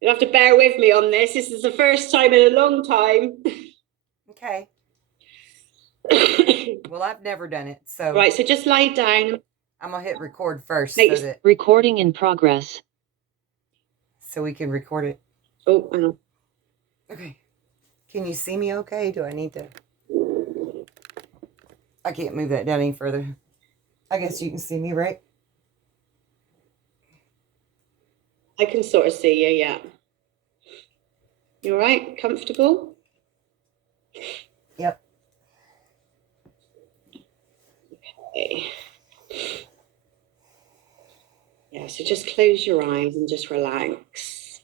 You'll have to bear with me on this. This is the first time in a long time. Okay. Well, I've never done it, so. Right, so just lie down. I'm going to hit record first Make so that. Recording in progress. So we can record it. Oh, hang on. Okay. Can you see me okay? Do I need to? I can't move that down any further. I guess you can see me, right? I can sort of see you, yeah. You all right? Comfortable? Yep. Okay. Yeah, so just close your eyes and just relax.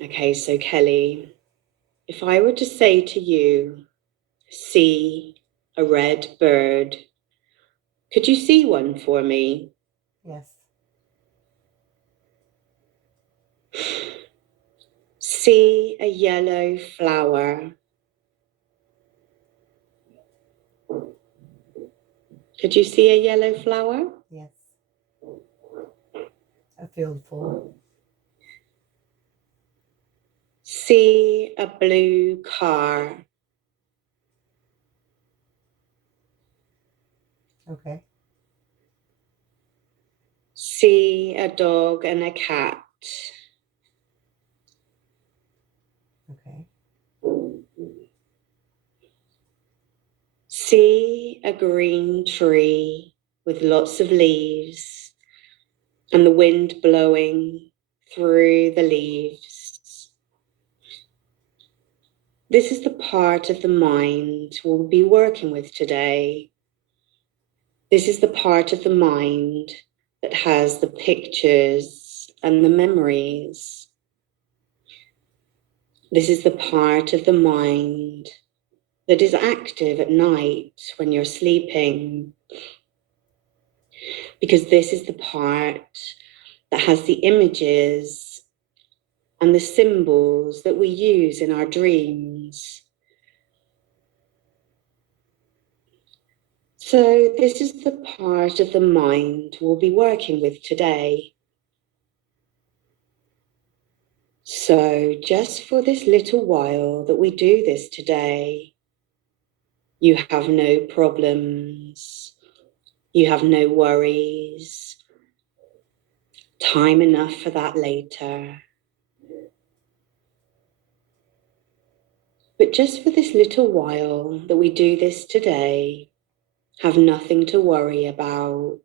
Okay, so Kelly, if I were to say to you, see a red bird, could you see one for me? Yes. See a yellow flower. Could you see a yellow flower? Yes. A field full. See a blue car. Okay. See a dog and a cat. Okay. See a green tree with lots of leaves and the wind blowing through the leaves. This is the part of the mind we'll be working with today. This is the part of the mind that has the pictures and the memories. This is the part of the mind that is active at night when you're sleeping, because this is the part that has the images and the symbols that we use in our dreams. So this is the part of the mind we'll be working with today. So just for this little while that we do this today, you have no problems, you have no worries, time enough for that later. But just for this little while that we do this today, have nothing to worry about.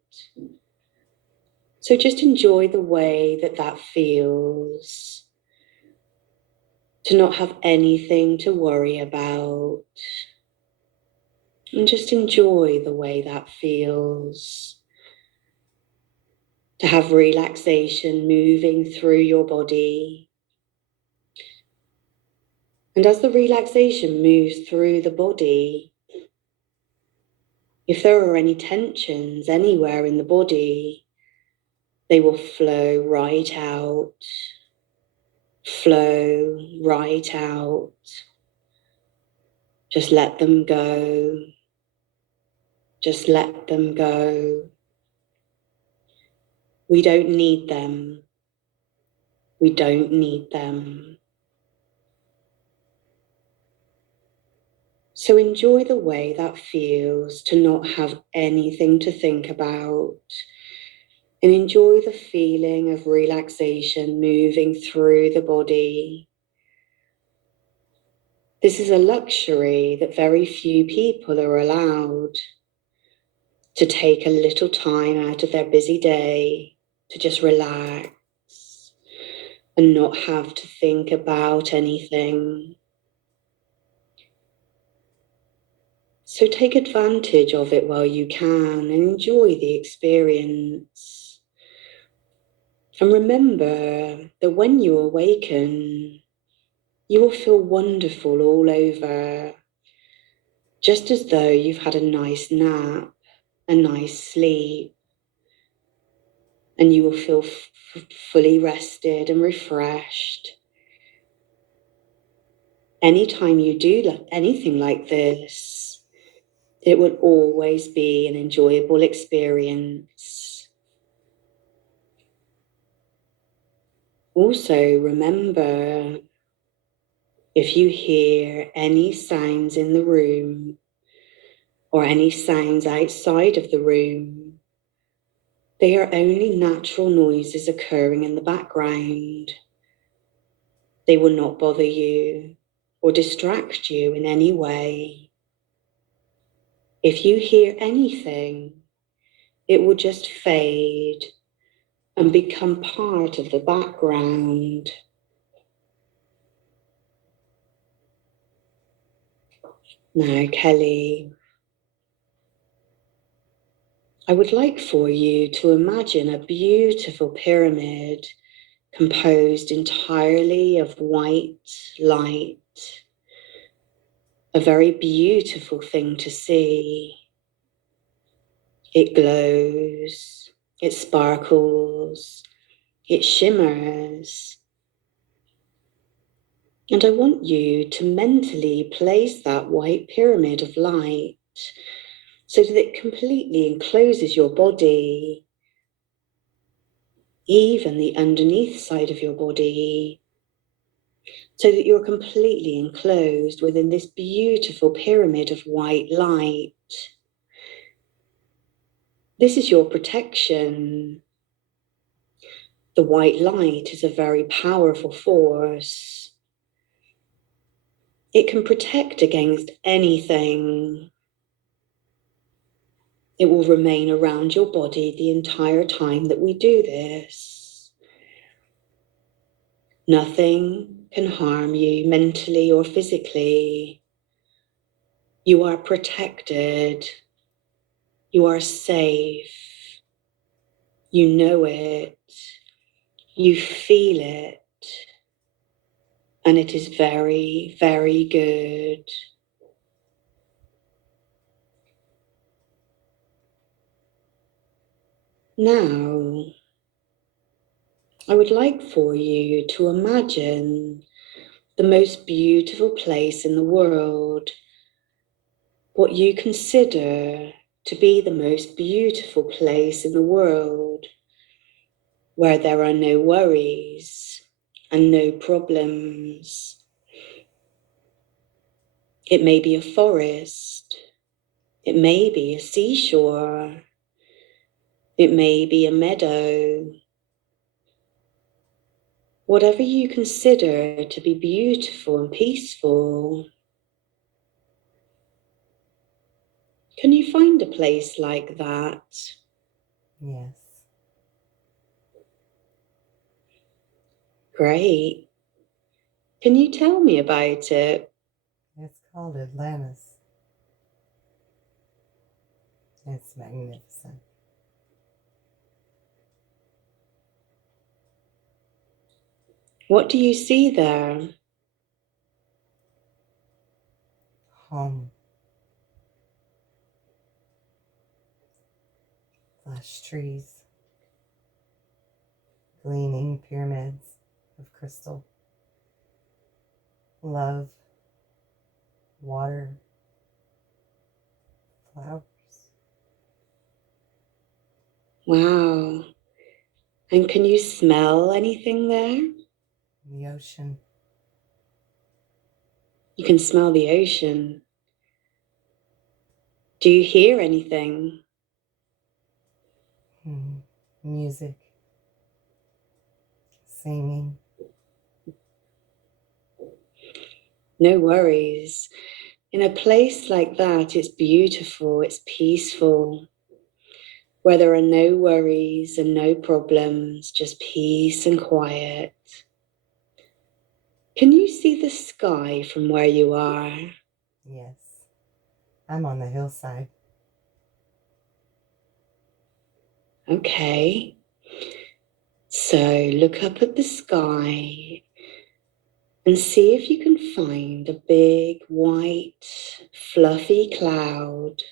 So just enjoy the way that that feels, to not have anything to worry about. And just enjoy the way that feels. To have relaxation moving through your body. And as the relaxation moves through the body, if there are any tensions anywhere in the body, they will flow right out. Flow right out. Just let them go. Just let them go. We don't need them. We don't need them. So enjoy the way that feels to not have anything to think about, and enjoy the feeling of relaxation moving through the body. This is a luxury that very few people are allowed, to take a little time out of their busy day to just relax and not have to think about anything. So take advantage of it while you can and enjoy the experience. And remember that when you awaken, you will feel wonderful all over, just as though you've had a nice nap, a nice sleep, and you will feel fully rested and refreshed. Anytime you do anything like this, it will always be an enjoyable experience. Also, remember, if you hear any sounds in the room or any sounds outside of the room, they are only natural noises occurring in the background. They will not bother you or distract you in any way. If you hear anything, it will just fade and become part of the background. Now, Kelly, I would like for you to imagine a beautiful pyramid composed entirely of white light, a very beautiful thing to see. It glows, it sparkles, it shimmers. And I want you to mentally place that white pyramid of light so that it completely encloses your body, even the underneath side of your body, so that you're completely enclosed within this beautiful pyramid of white light. This is your protection. The white light is a very powerful force. It can protect against anything. It will remain around your body the entire time that we do this. Nothing can harm you mentally or physically. You are protected. You are safe. You know it. You feel it. And it is very, very good. Now, I would like for you to imagine the most beautiful place in the world, what you consider to be the most beautiful place in the world, where there are no worries and no problems. It may be a forest, it may be a seashore, it may be a meadow. Whatever you consider to be beautiful and peaceful. Can you find a place like that? Yes. Great. Can you tell me about it? It's called Atlantis. It's magnificent. What do you see there? Home. Lush trees. Gleaming pyramids of crystal. Love. Water. Flowers. Wow. And can you smell anything there? The ocean. You can smell the ocean. Do you hear anything? Music. Singing. No worries. In a place like that, it's beautiful, it's peaceful, where there are no worries and no problems, just peace and quiet. Can you see the sky from where you are? Yes. I'm on the hillside. Okay. So look up at the sky and see if you can find a big, white, fluffy cloud.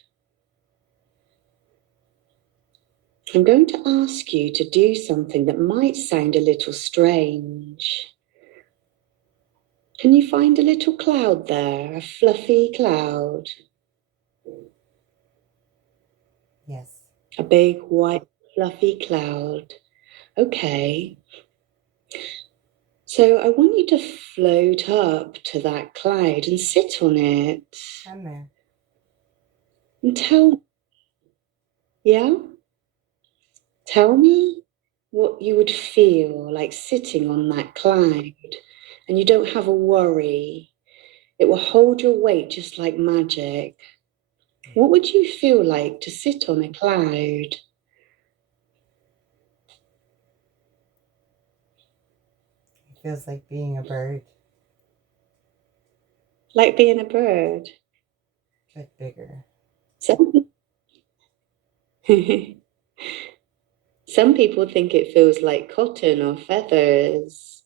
I'm going to ask you to do something that might sound a little strange. Can you find a little cloud there, a fluffy cloud? Yes. A big, white, fluffy cloud. Okay. So I want you to float up to that cloud and sit on it. I'm there. And tell me what you would feel like sitting on that cloud. And you don't have a worry. It will hold your weight just like magic. What would you feel like to sit on a cloud? It feels like being a bird, Like being a bird. but bigger. Some, some people think it feels like cotton or feathers,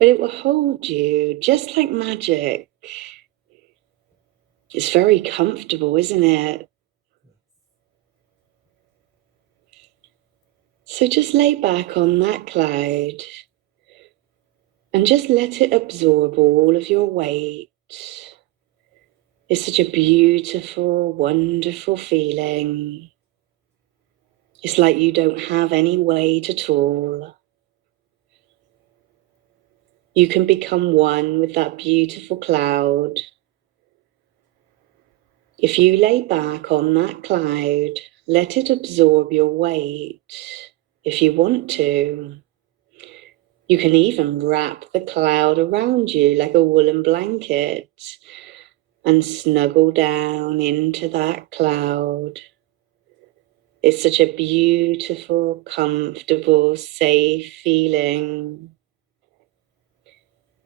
but it will hold you just like magic. It's very comfortable, isn't it? So just lay back on that cloud and just let it absorb all of your weight. It's such a beautiful, wonderful feeling. It's like you don't have any weight at all. You can become one with that beautiful cloud. If you lay back on that cloud, let it absorb your weight if you want to. You can even wrap the cloud around you like a woolen blanket and snuggle down into that cloud. It's such a beautiful, comfortable, safe feeling.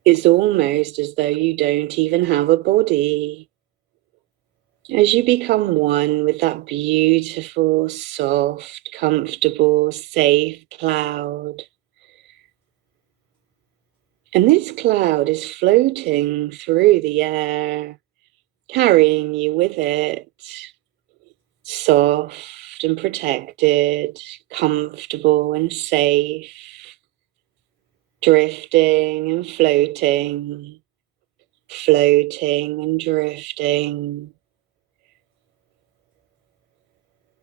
It's almost as though you don't even have a body. As you become one with that beautiful, soft, comfortable, safe cloud. And this cloud is floating through the air, carrying you with it. Soft and protected, comfortable and safe. Drifting and floating, floating and drifting.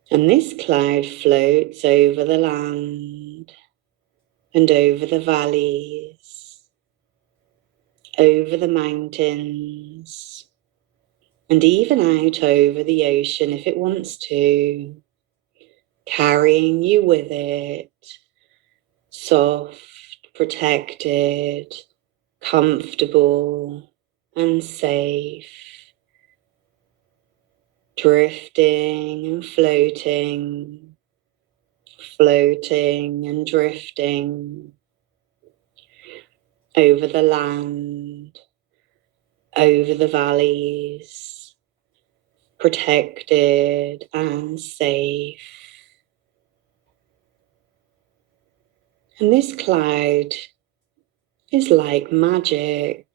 And this cloud floats over the land and over the valleys, over the mountains, and even out over the ocean if it wants to, carrying you with it, soft, protected, comfortable, and safe. Drifting and floating, floating and drifting over the land, over the valleys, protected and safe. And this cloud is like magic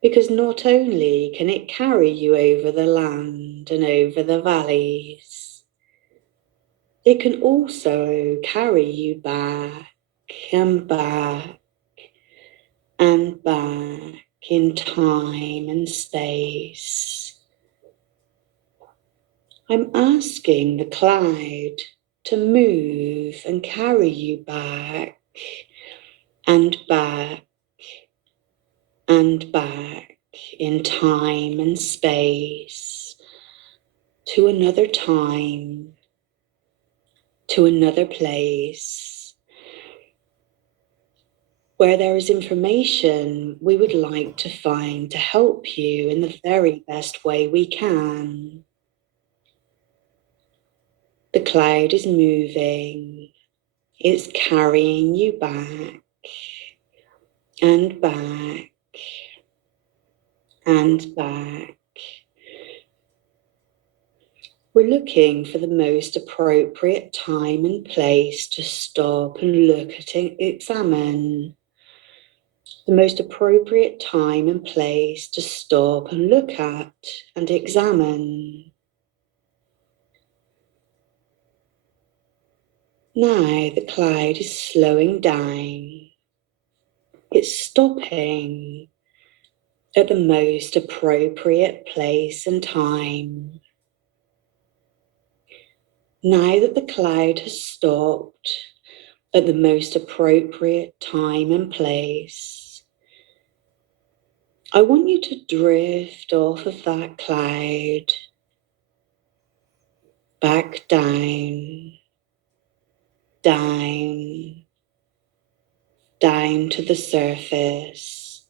because not only can it carry you over the land and over the valleys, it can also carry you back and back and back in time and space. I'm asking the cloud to move and carry you back and back and back in time and space to another time, to another place where there is information we would like to find to help you in the very best way we can. The cloud is moving, it's carrying you back and back and back. We're looking for the most appropriate time and place to stop and look at it, examine. The most appropriate time and place to stop and look at and examine. Now the cloud is slowing down. It's stopping at the most appropriate place and time. Now that the cloud has stopped, at the most appropriate time and place. I want you to drift off of that cloud, back down, down, down to the surface.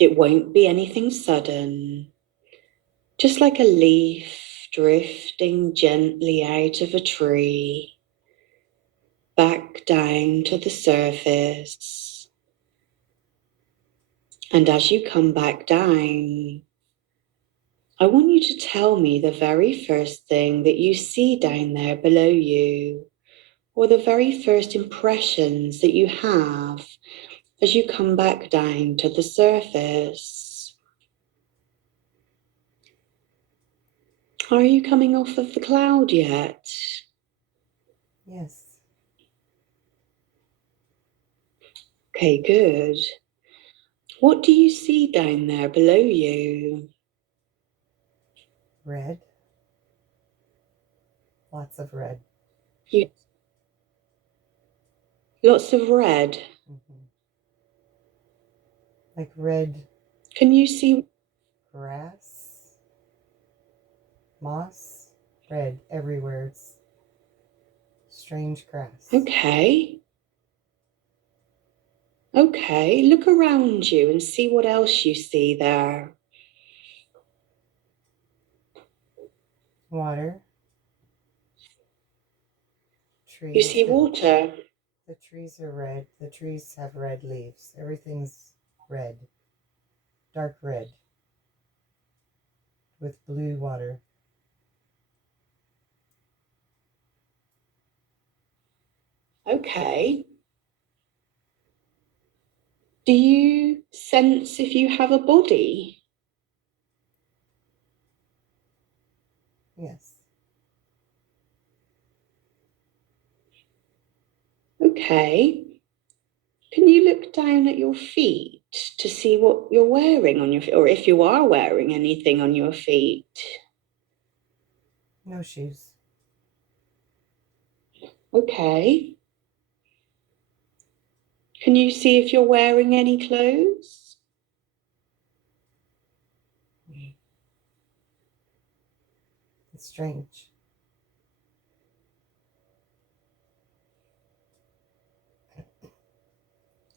It won't be anything sudden, just like a leaf drifting gently out of a tree, back down to the surface. And as you come back down, I want you to tell me the very first thing that you see down there below you, or the very first impressions that you have as you come back down to the surface. Are you coming off of the cloud yet? Yes. Okay, good. What do you see down there below you? Red. Lots of red. Lots of red. Mm-hmm. Like red. Can you see Grass. Moss. Red everywhere. It's strange grass. Okay. Okay, look around you and see what else you see there. Water. Trees. You see water. The trees are red. The trees have red leaves. Everything's red. Dark red. With blue water. Okay. Do you sense if you have a body? Yes. Okay. Can you look down at your feet to see what you're wearing on your feet, or if you are wearing anything on your feet? No shoes. Okay. Can you see if you're wearing any clothes? It's strange.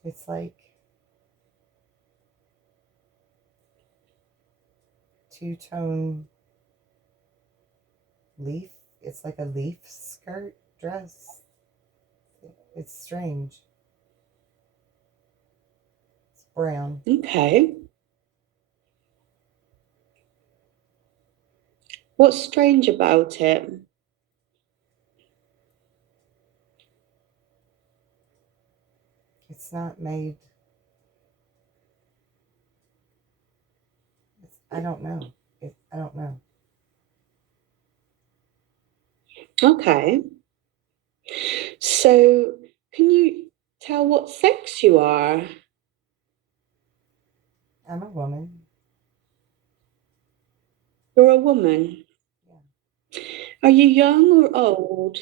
It's like two-tone leaf. It's like a leaf skirt dress. It's strange. It's brown. Okay. What's strange about it? It's not made. I don't know. I don't know. Okay. So, can you tell what sex you are? I'm a woman. You're a woman. Yeah. Are you young or old?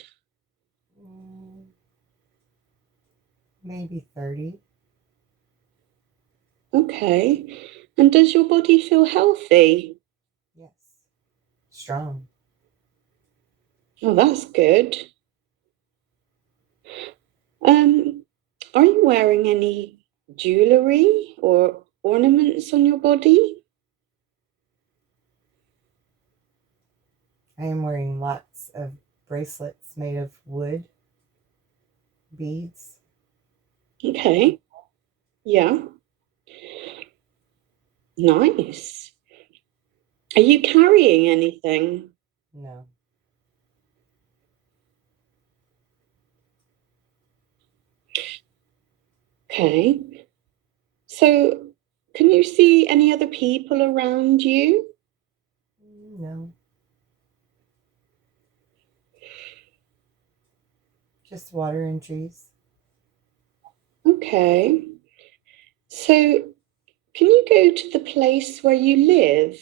Maybe 30. Okay. And does your body feel healthy? Yes. Strong. Oh, that's good. Are you wearing any jewelry or ornaments on your body? I am wearing lots of bracelets made of wood, beads. Okay. Yeah. Nice. Are you carrying anything? No. Okay. So, can you see any other people around you? No. Just water and trees. Okay. So, can you go to the place where you live?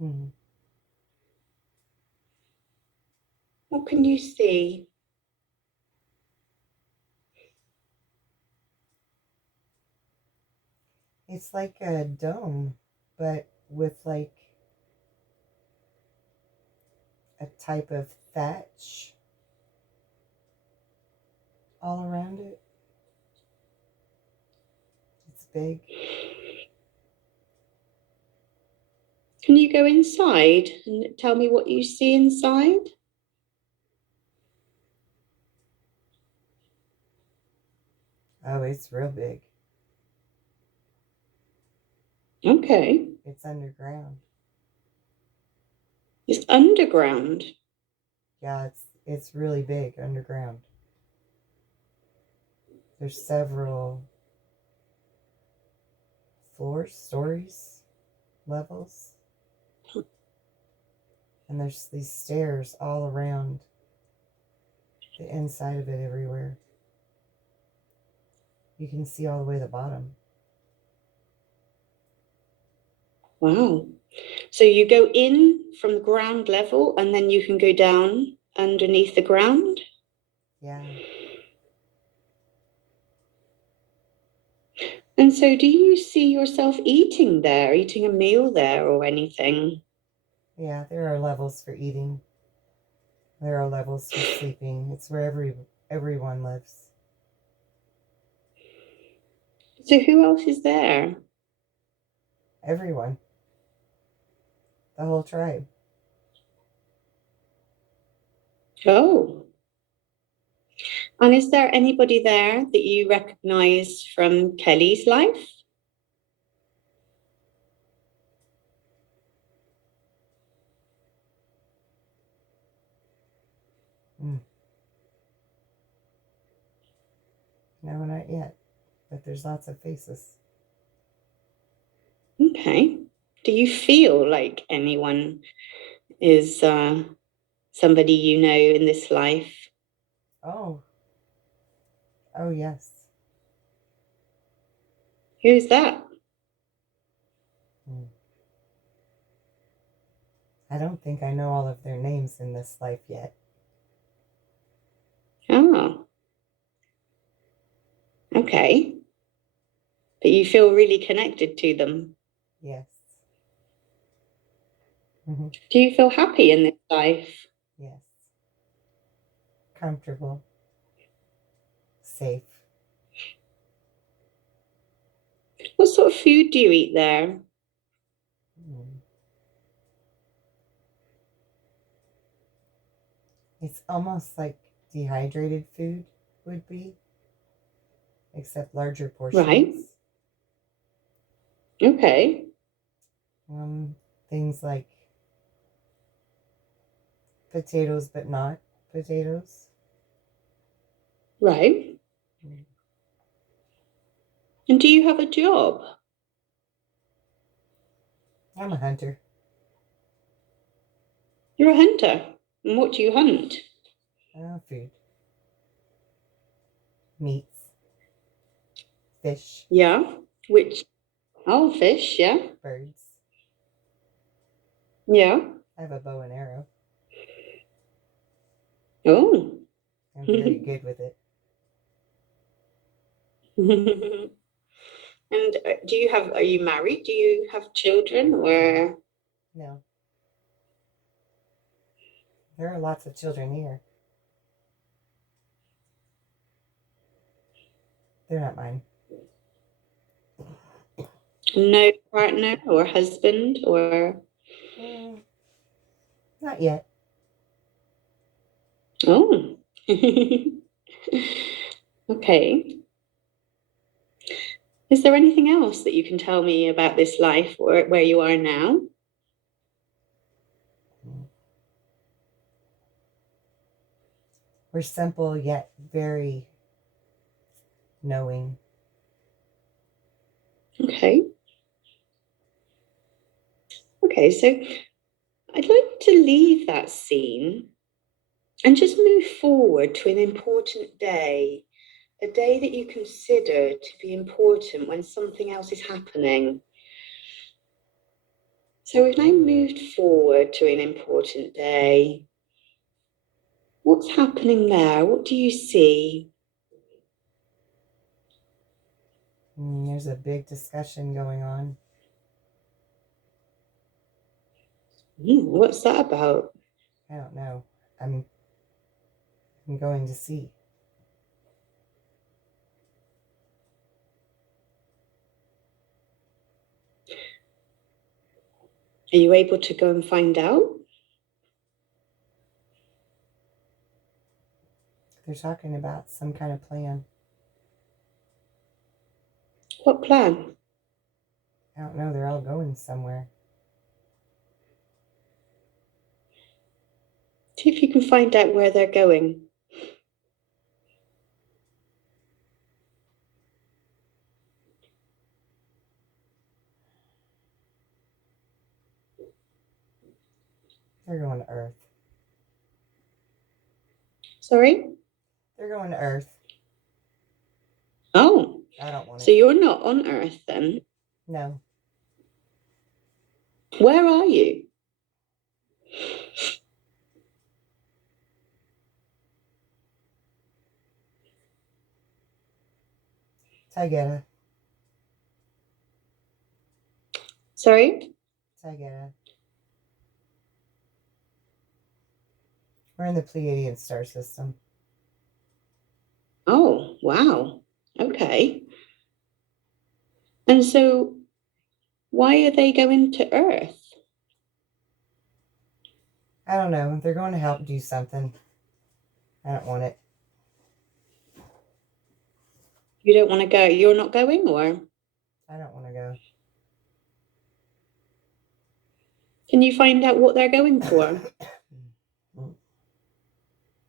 Mm-hmm. What can you see? It's like a dome, but with like a type of thatch all around it. It's big. Can you go inside and tell me what you see inside? Oh, it's real big. Okay. It's underground. It's underground. Yeah, it's really big underground. There's several floors, stories, levels, and there's these stairs all around the inside of it everywhere. You can see all the way to the bottom. Wow. So you go in from the ground level and then you can go down underneath the ground? Yeah. And so do you see yourself eating there, eating a meal there or anything? Yeah, there are levels for eating. There are levels for sleeping. It's where everyone lives. So who else is there? Everyone. The whole tribe. Oh. And is there anybody there that you recognize from Kelly's life? Mm. No, not yet. But there's lots of faces. Okay. Do you feel like anyone is somebody you know in this life? Oh. Oh, yes. Who's that? Mm. I don't think I know all of their names in this life yet. Oh, okay. But you feel really connected to them. Yes. Mm-hmm. Do you feel happy in this life? Yes. Comfortable. Safe. What sort of food do you eat there? Mm. It's almost like dehydrated food would be, except larger Right. portions. Okay. Things like potatoes, but not potatoes. Right. Mm. And do you have a job? I'm a hunter. You're a hunter. And what do you hunt? Food, meats, fish, Yeah. Which, oh, fish, yeah. birds. Yeah. I have a bow and arrow. Oh. I'm very good with it. And are you married? Do you have children or? No, there are lots of children here. They're not mine. No partner or husband or? Mm, not yet. Oh. Okay. Is there anything else that you can tell me about this life or where you are now? We're simple yet very knowing. Okay. Okay, so I'd like to leave that scene and just move forward to an important day, a day that you consider to be important when something else is happening. So we've now moved forward to an important day. What's happening there? What do you see? There's a big discussion going on. What's that about? I don't know. I'm going to see. Are you able to go and find out? They're talking about some kind of plan. What plan? I don't know. They're all going somewhere. See if you can find out where they're going. They're going to Earth. Sorry? They're going to Earth. Oh. I don't want So it. you're not on Earth then? No. Where are you? Taygeta. Sorry? Taygeta. We're in the Pleiadian star system. Oh, wow. Okay. And so why are they going to Earth? I don't know. They're going to help do something. I don't want it. You don't want to go? You're not going, or? I don't want to go. Can you find out what they're going for?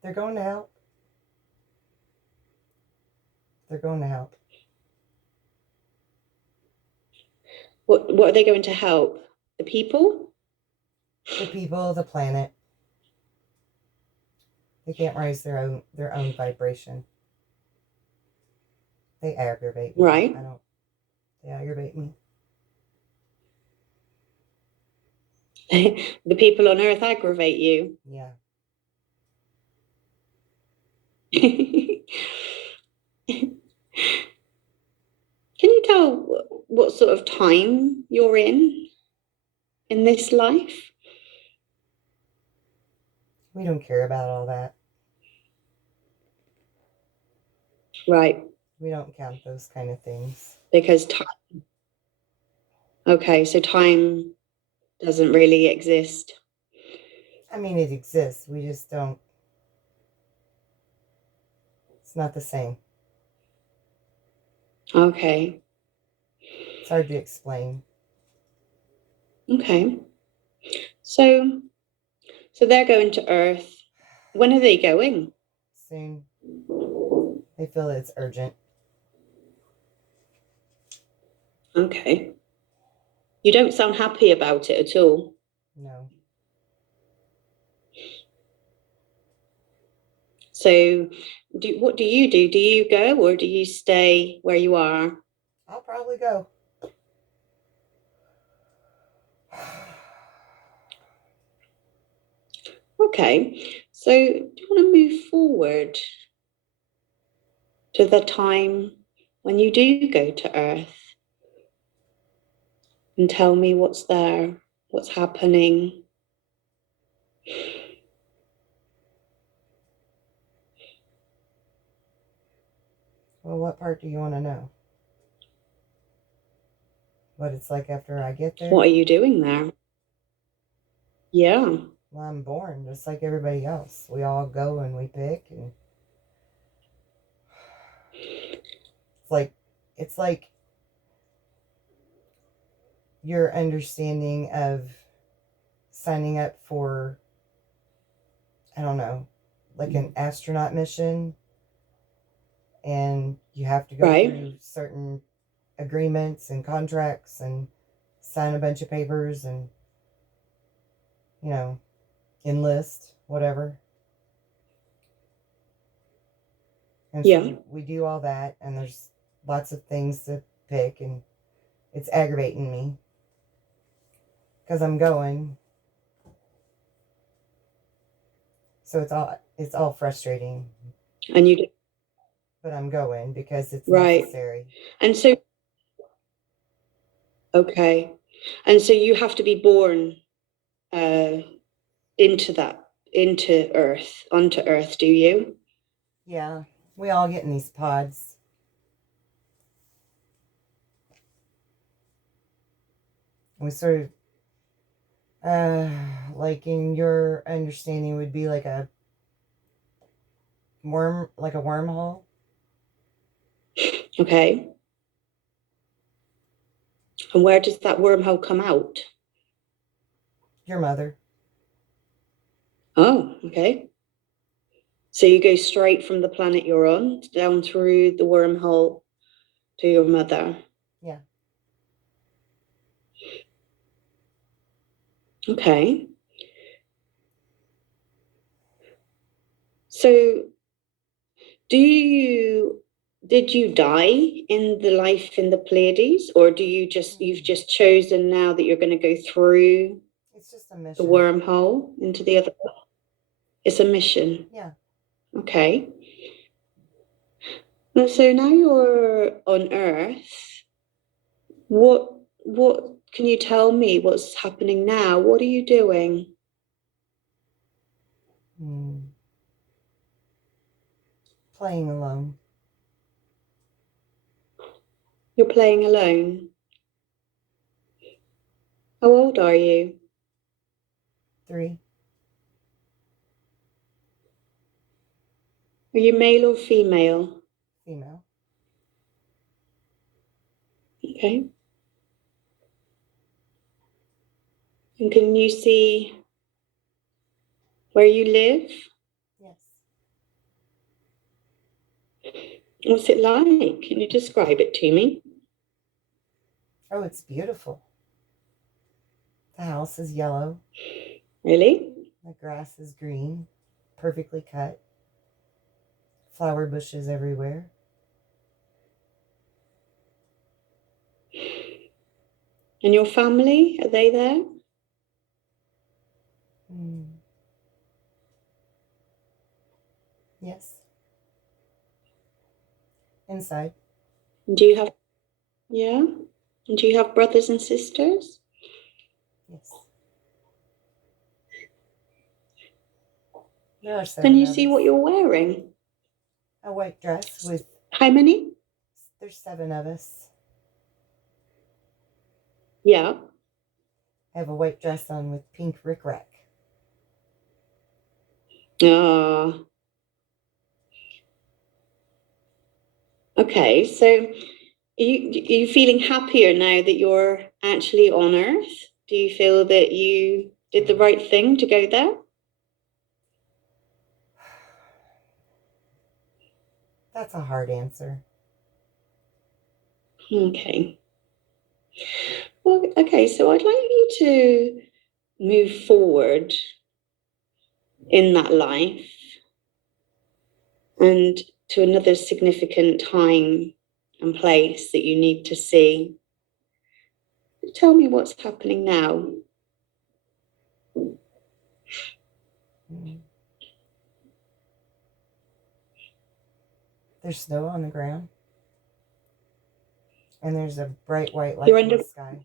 They're going to help. They're going to help. What are they going to help? The people? The people, the planet. They can't raise their own vibration. They aggravate me. Right. They aggravate me. The people on Earth aggravate you. Yeah. Can you tell what sort of time you're in this life? We don't care about all that. Right. We don't count those kind of things. Because time. Okay, so time doesn't really exist. I mean, it exists. We just don't. It's not the same. Okay. It's hard to explain. Okay. So they're going to Earth. When are they going? Soon. They feel it's urgent. Okay. You don't sound happy about it at all. No. So what do you do? Do you go or do you stay where you are? I'll probably go. Okay. So do you want to move forward to the time when you do go to Earth and tell me what's there, what's happening? Well, what part do you want to know? What it's like after I get there? What are you doing there? Yeah. Well, I'm born just like everybody else. We all go and we pick, and it's like your understanding of signing up for, I don't know, like an astronaut mission, and you have to go Right. through certain agreements and contracts and sign a bunch of papers and, enlist, whatever. And Yeah. so we do all that, and there's lots of things to pick, and it's aggravating me because I'm going. So It's all frustrating, And you, but I'm going because it's right. necessary. And so, okay. And so you have to be born into Earth, onto Earth, do you? Yeah, we all get in these pods. We sort of, like in your understanding, would be like a wormhole. Okay. And where does that wormhole come out? Your mother. Oh, okay. So you go straight from the planet you're on down through the wormhole to your mother. Yeah. Okay. So did you die in the life in the Pleiades, or you've just chosen now that you're going to go through It's just a the mission. wormhole into the other? It's a mission. Yeah. Okay. Well, so now you're on Earth. What can you tell me what's happening now? What are you doing? Mm. Playing alone. You're playing alone. How old are you? 3. Are you male or female? Female. Okay. And can you see where you live? Yes. What's it like? Can you describe it to me? Oh, it's beautiful. The house is yellow. Really? The grass is green, perfectly cut. Flower bushes everywhere. And your family, are they there? Mm. Yes. Inside. Do you have, yeah? And do you have brothers and sisters? Yes. There are Can 7 you of see us. what you're wearing? A white dress with. How many? There's 7 of us. Yeah. I have a white dress on with pink rickrack. Ah, okay. So are you feeling happier now that you're actually on Earth? Do you feel that you did the right thing to go there? That's a hard answer. Okay. Well, okay, so I'd like you to move forward in that life and to another significant time and place that you need to see. Tell me what's happening now. Mm. There's snow on the ground. And there's a bright white light You're in under, the sky.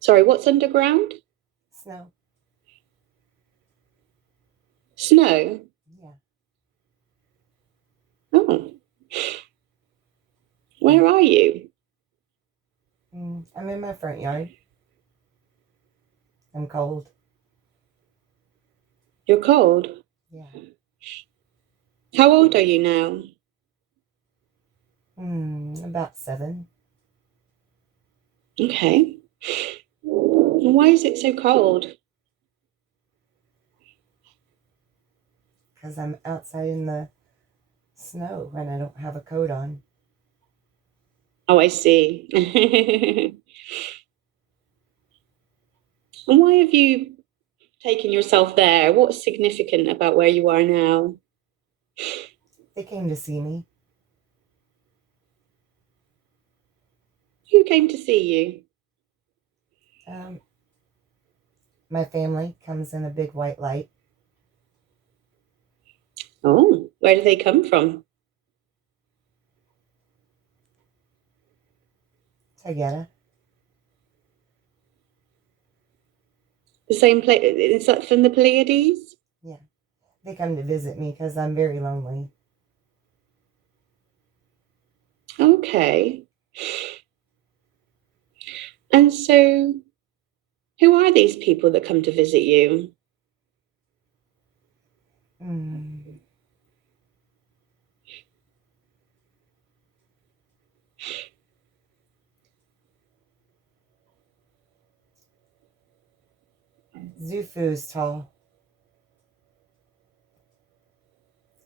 sorry, what's underground? Snow. Snow. Yeah. Oh, where are you? I'm in my front yard. I'm cold. You're cold. Yeah. How old are you now? About 7. Okay. And why is it so cold? Because I'm outside in the snow and I don't have a coat on. Oh, I see. And why have you taken yourself there? What's significant about where you are now? They came to see me. Who came to see you? Um, My family comes in a big white light. Oh, where do they come from? Together. The same place? Is that from the Pleiades? Yeah. They come to visit me because I'm very lonely. Okay. And so, who are these people that come to visit you? Mm. Zufu's tall.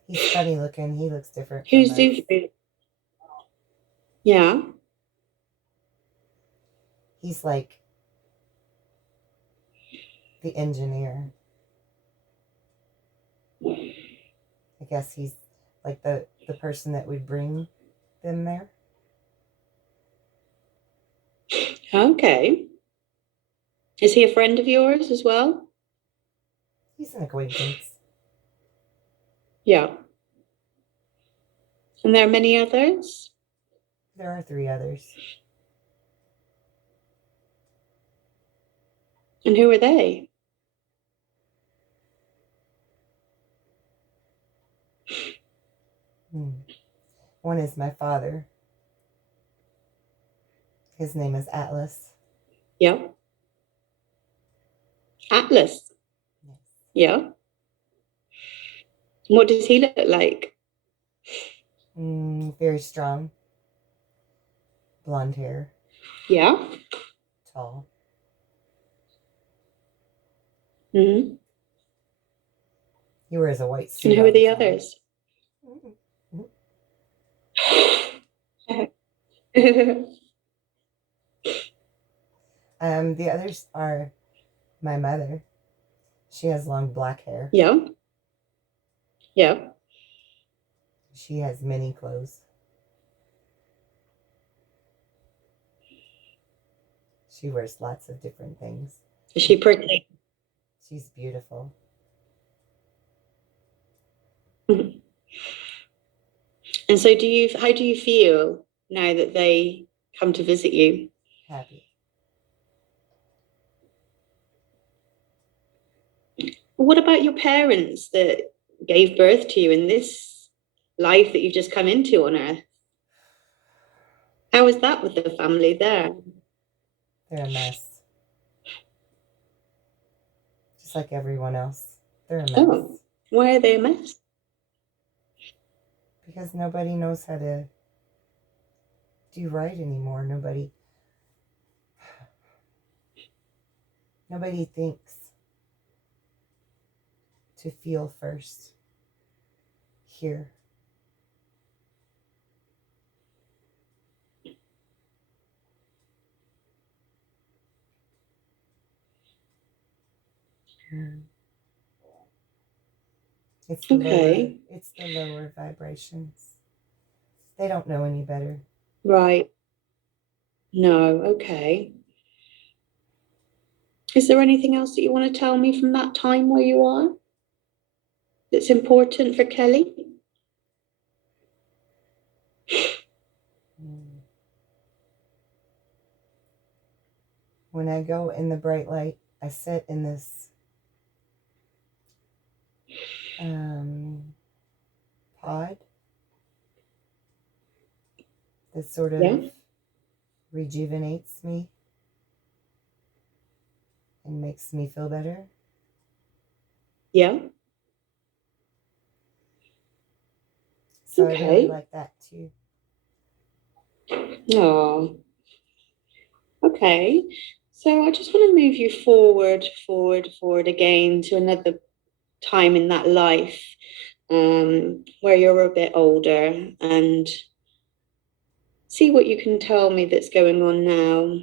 He's funny looking. He looks different from Who's us. Zufu? Yeah. He's like the engineer. I guess he's like the person that would bring them there. Okay. Is he a friend of yours as well? He's an acquaintance. Yeah. And there are many others? There are 3 others. And who are they? One is my father. His name is Atlas. Yeah. Atlas. Yes. Yeah. What does he look like? Very strong. Blonde hair. Yeah. Tall. Mm-hmm. He wears a white And suit who all are the the time. others? The others are my mother. She has long black hair. Yeah. Yeah. She has many clothes. She wears lots of different things. Is she pretty? She's beautiful. Mhm. And so how do you feel now that they come to visit you? Happy. What about your parents that gave birth to you in this life that you've just come into on Earth? How is that with the family there? They're a mess. Just like everyone else. They're a mess. Oh, why are they a mess? Because nobody knows how to do right anymore. Nobody thinks to feel first. Here. It's the Okay. lower vibrations. They don't know any better. Right. No, okay. Is there anything else that you want to tell me from that time where you are that's important for Kelly? When I go in the bright light, I sit in this pod that sort Yeah. of rejuvenates me and makes me feel better. Yeah. So I really Okay. like that too. Oh, okay. So I just want to move you forward, forward, forward again to another time in that life where you're a bit older and see what you can tell me that's going on now.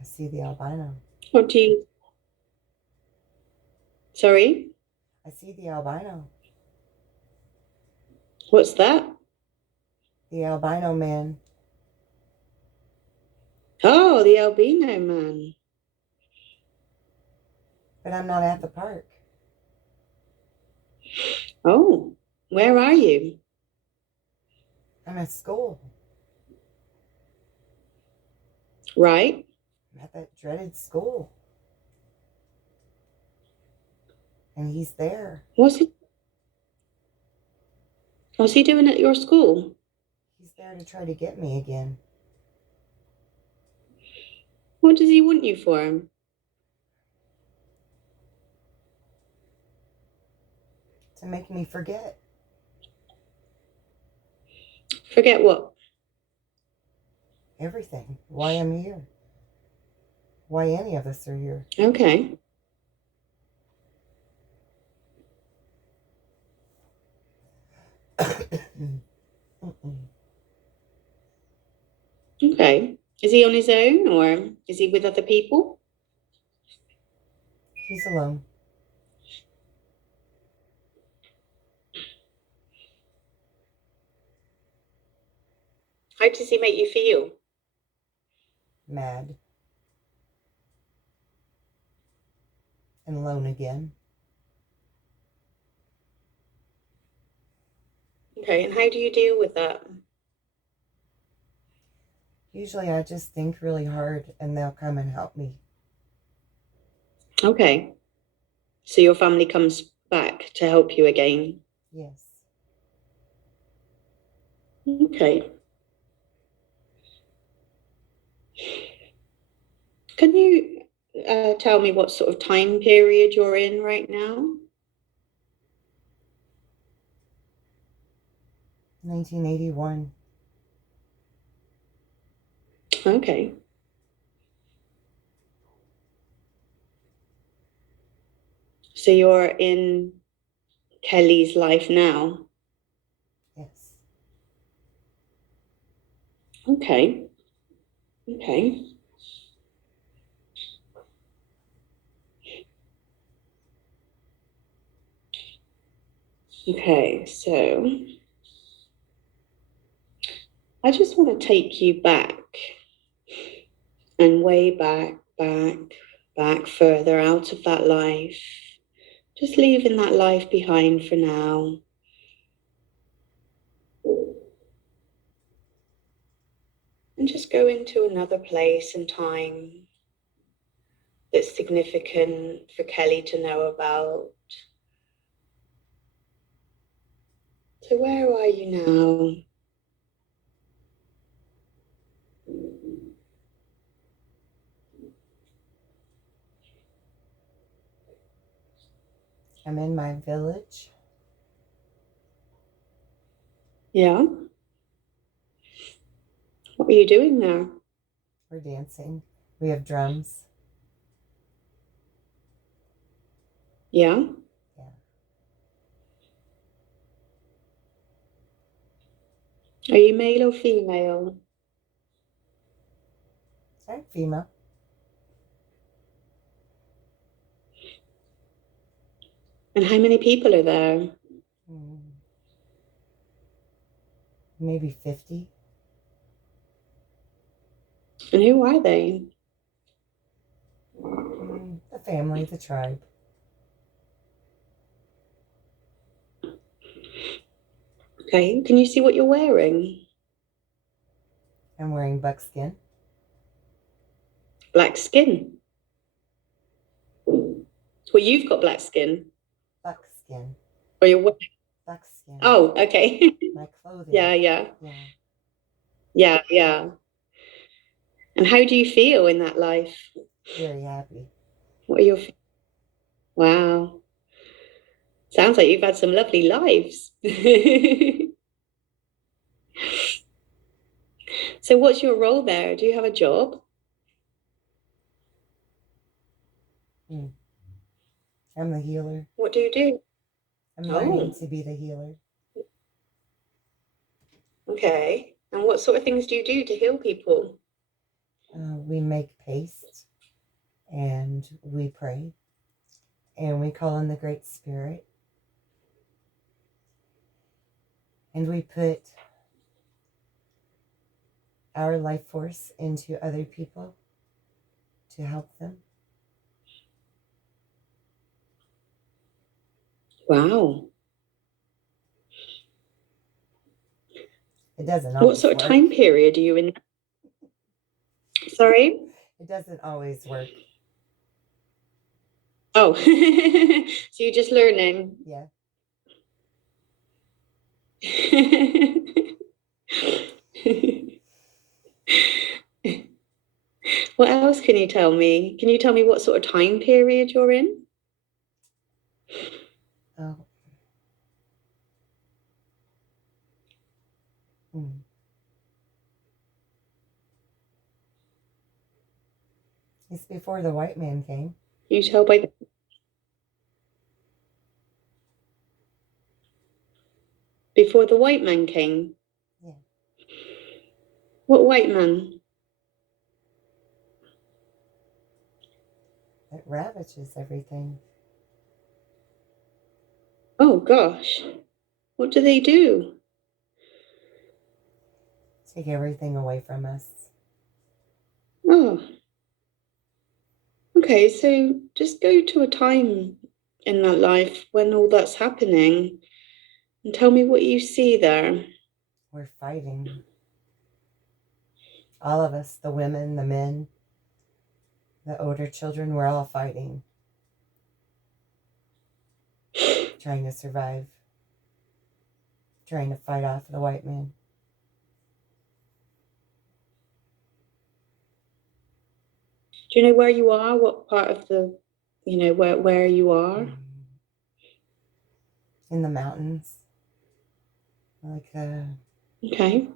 I see the albino. What do you, sorry? I see the albino. What's that? The albino man. Oh, the albino man. But I'm not at the park. Oh, where are you? I'm at school. Right. I'm at that dreaded school. And he's there. What's he doing at your school? He's there to try to get me again. What does he want you for? To make me forget. Forget what? Everything. Why I'm here. Why any of us are here. Okay. Okay. Is he on his own or is he with other people? He's alone. How does he make you feel? Mad. And alone again. Okay, and how do you deal with that? Usually I just think really hard and they'll come and help me. Okay. So your family comes back to help you again? Yes. Okay. Can you tell me what sort of time period you're in right now? 1981. Okay. So you're in Kelly's life now? Yes. Okay. Okay. Okay, so I just want to take you back and way back further out of that life. Just leaving that life behind for now. And just go into another place and time that's significant for Kelly to know about. So where are you now? I'm in my village. Yeah? What are you doing there? We're dancing. We have drums. Yeah? Yeah. Are you male or female? I'm female. And how many people are there? Maybe 50. And who are they? The family, the tribe. Okay, can you see what you're wearing? I'm wearing buckskin. Black skin. Well, you've got black skin. Buckskin. Or you're wearing... Buckskin. Oh, okay. My clothing. Yeah. Yeah. And how do you feel in that life? Very happy. What are your... Wow. Sounds like you've had some lovely lives. So what's your role there? Do you have a job? I'm the healer. What do you do? I'm learning to be the healer. Okay. And what sort of things do you do to heal people? We make paste and we pray and we call in the Great Spirit And we put our life force into other people to help them. Wow. It doesn't always What sort of work. time period are you in? Sorry? It doesn't always work. Oh, so you're just learning? Yeah. What else can you tell me? Can you tell me what sort of time period you're in? Oh. Mm. It's before the white man came. Can you tell by before the white man came? Yeah. What white man? It ravages everything. Oh gosh. What do they do? Take everything away from us. Oh. Okay, so just go to a time in that life when all that's happening and tell me what you see there. We're fighting. All of us, the women, the men, the older children, we're all fighting. Trying to survive. Trying to fight off the white man. Do you know where you are? What part of the, where you are? In the mountains. Like Okay.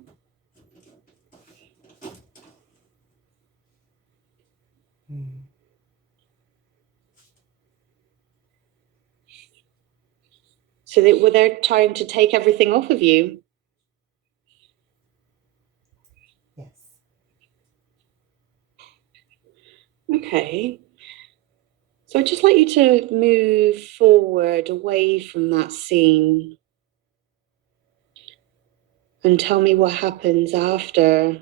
So they were they trying to take everything off of you? Yes. Okay. So I'd just like you to move forward away from that scene and tell me what happens after.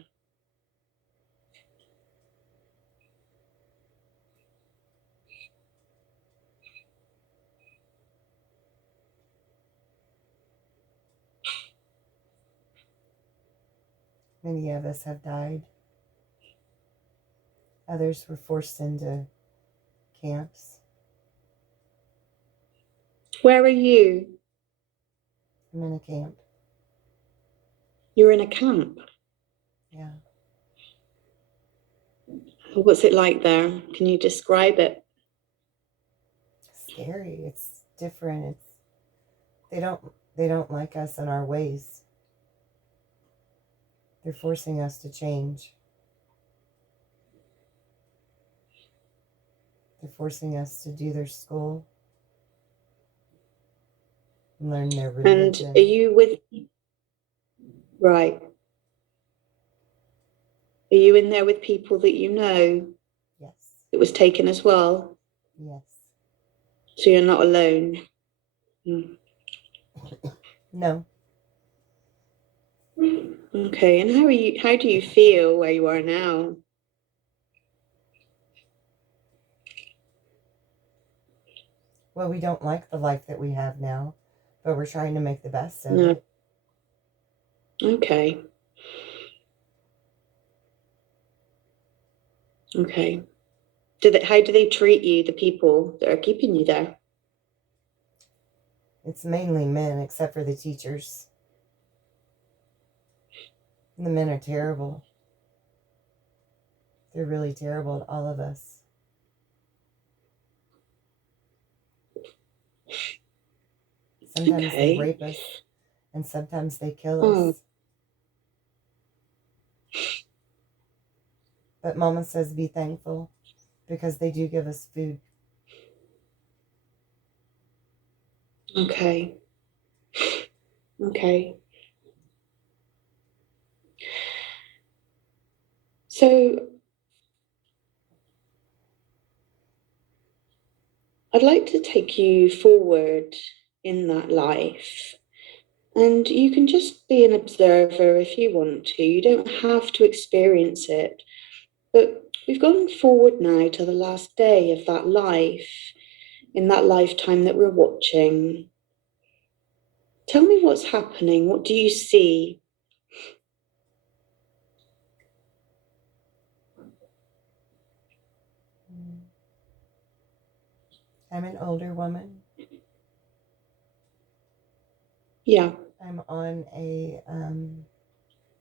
Many of us have died. Others were forced into camps. Where are you? I'm in a camp. You're in a camp. Yeah. What's it like there? Can you describe it? Scary. It's different. They don't like us and our ways. They're forcing us to change. They're forcing us to do their school, learn their religion. And are you with, right? Are you in there with people that you know? Yes. It was taken as well? Yes. So you're not alone? Mm. No. Okay, and how do you feel where you are now? Well, we don't like the life that we have now, but we're trying to make the best of No. it. Okay. Okay. How do they treat you, the people that are keeping you there? It's mainly men, except for the teachers. And the men are terrible. They're really terrible to all of us. Sometimes they Okay. rape us, and sometimes they kill Oh, us. But Mama says be thankful because they do give us food. okay. Okay. So I'd like to take you forward in that life And you can just be an observer if you want to. You don't have to experience it. But we've gone forward now to the last day of that life, in that lifetime that we're watching. Tell me what's happening. What do you see? I'm an older woman. Yeah. I'm on a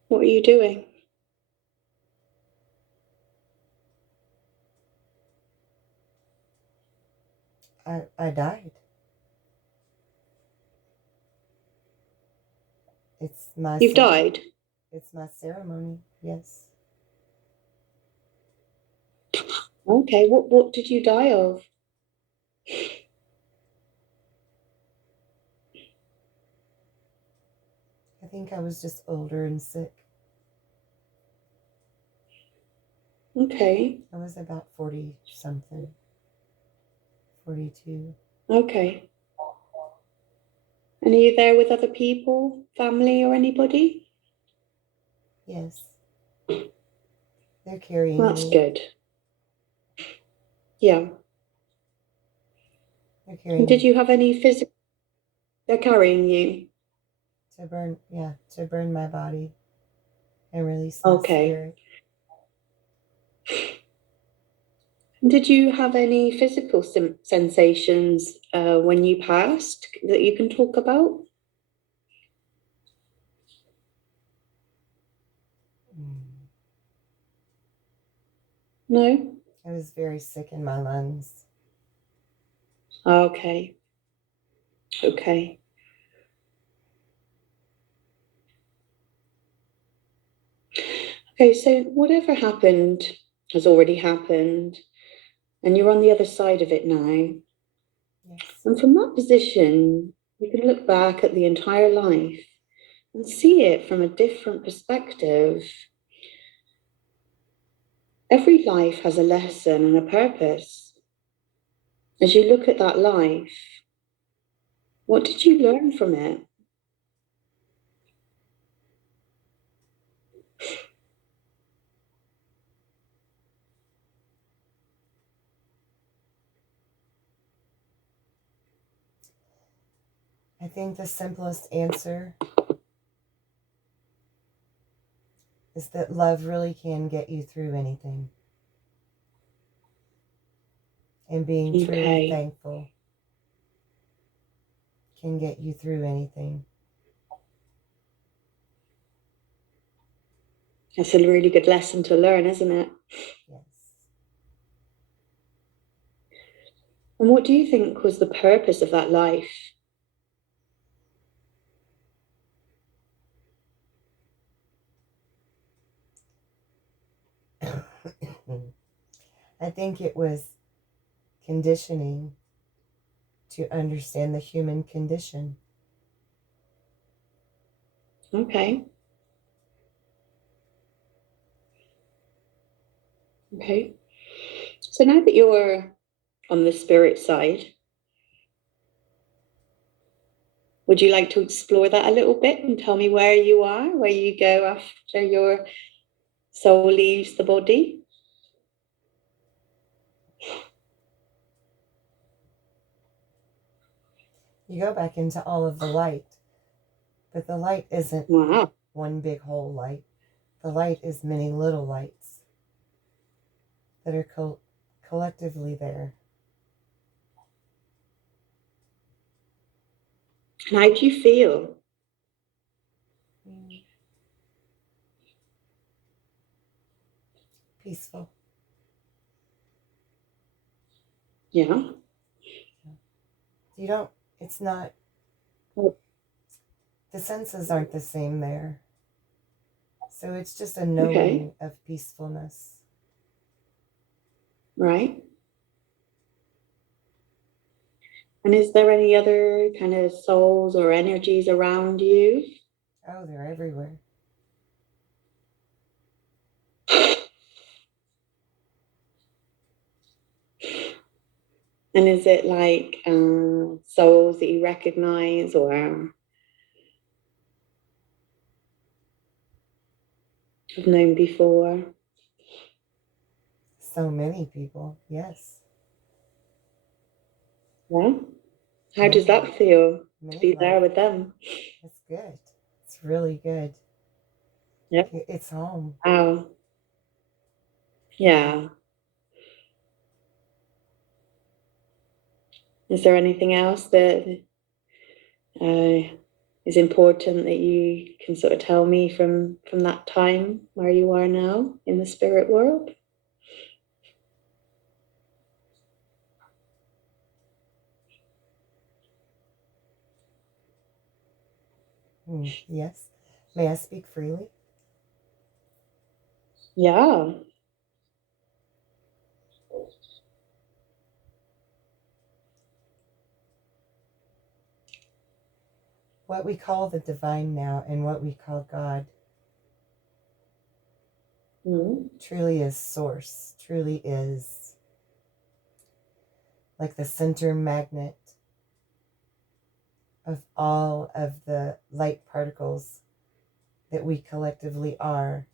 What are you doing? I died. It's my You've died? It's my ceremony. Yes. Okay. What did you die of? I think I was just older and sick. Okay. I was about 40 something. 42. Okay. And are you there with other people, family or anybody? Yes. They're carrying That's me. good. Yeah. They're And carrying did me you have any physical? They're carrying you. to burn my body and release my Okay. spirit. And did you have any physical sensations when you passed that you can talk about? Mm. No? I was very sick in my lungs. Okay. Okay. Okay, so whatever happened has already happened, and you're on the other side of it now. Yes. And from that position, you can look back at the entire life and see it from a different perspective. Every life has a lesson and a purpose. As you look at that life, what did you learn from it? I think the simplest answer is that love really can get you through anything. And being truly Okay, thankful can get you through anything. that's a really good lesson to learn, isn't it? Yes. And what do you think was the purpose of that life? I think it was conditioning to understand the human condition. Okay. Okay. So now that you're on the spirit side, would you like to explore that a little bit and tell me where you are, where you go after your soul leaves the body? You go back into all of the light, but the light isn't Wow. one big whole light. The light is many little lights that are collectively there. And how do you feel? Peaceful. Yeah. You don't, it's not, Oh, the senses aren't the same there. So it's just a okay. knowing of peacefulness. Right. And is there any other kind of souls or energies around you? Oh, they're everywhere. And is it like souls that you recognize or? have known before? So many people, yes. Yeah. How does that feel to Many be life. there with them? It's good. It's really good. Yeah. It's home. Wow. Yeah. Is there anything else that is important that you can sort of tell me from that time where you are now in the spirit world? Yes. May I speak freely? Yeah. What we call the divine now and what we call God truly is source, truly is like the center magnet of all of the light particles that we collectively are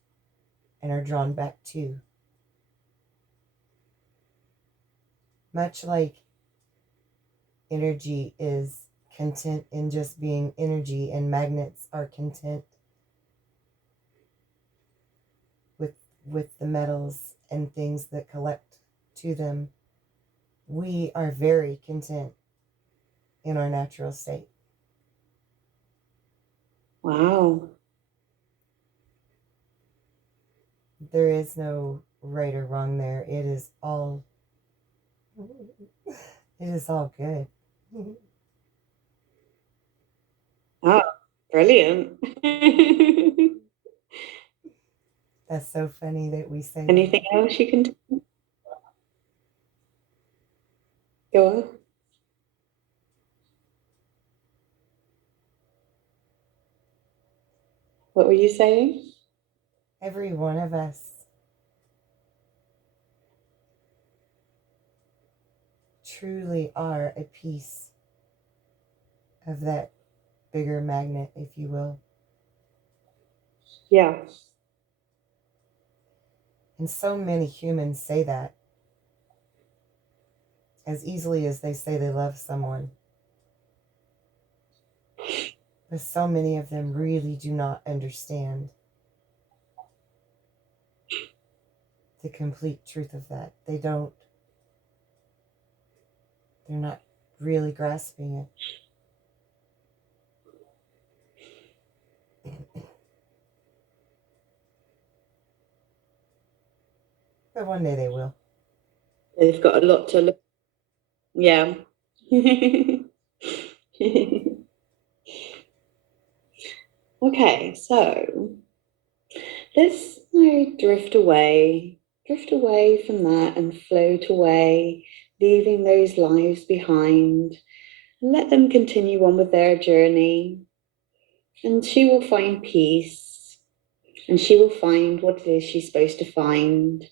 and are drawn back to. Much like energy is content in just being energy, and magnets are content with the metals and things that collect to them, we are very content in our natural state. Wow. There is no right or wrong there. It is all good. Ah, brilliant. That's so funny that we say that. Anything else you can do? Go on. What were you saying? Every one of us truly are a piece of that bigger magnet, if you will. Yeah. And so many humans say that as easily as they say they love someone. But so many of them really do not understand the complete truth of that. They're not really grasping it. But one day they will. They've got a lot to look. Yeah. Okay, so let's now drift away from that and float away, leaving those lives behind. And let them continue on with their journey. And she will find peace, and she will find what it is she's supposed to find.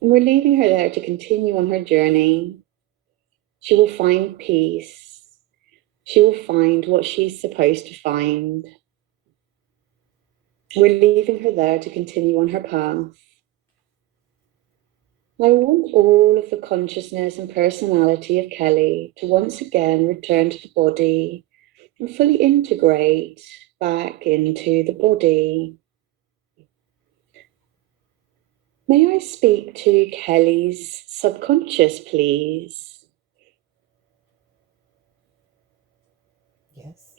And we're leaving her there to continue on her journey. She will find peace. She will find what she's supposed to find. We're leaving her there to continue on her path. I want all of the consciousness and personality of Kelly to once again return to the body and fully integrate back into the body. May I speak to Kelly's subconscious, please? Yes.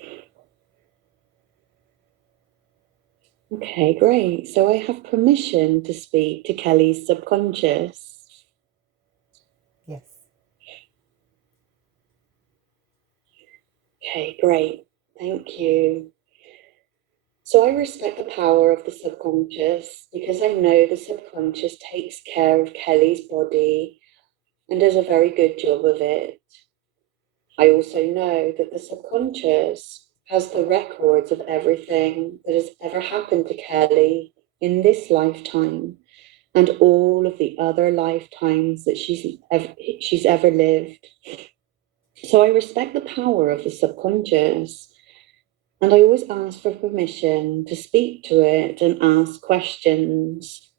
Okay, great. So I have permission to speak to Kelly's subconscious. Yes. Okay, great. Thank you. So I respect the power of the subconscious because I know the subconscious takes care of Kelly's body and does a very good job of it. I also know that the subconscious has the records of everything that has ever happened to Kelly in this lifetime and all of the other lifetimes that she's ever lived. So I respect the power of the subconscious And I always ask for permission to speak to it and ask questions.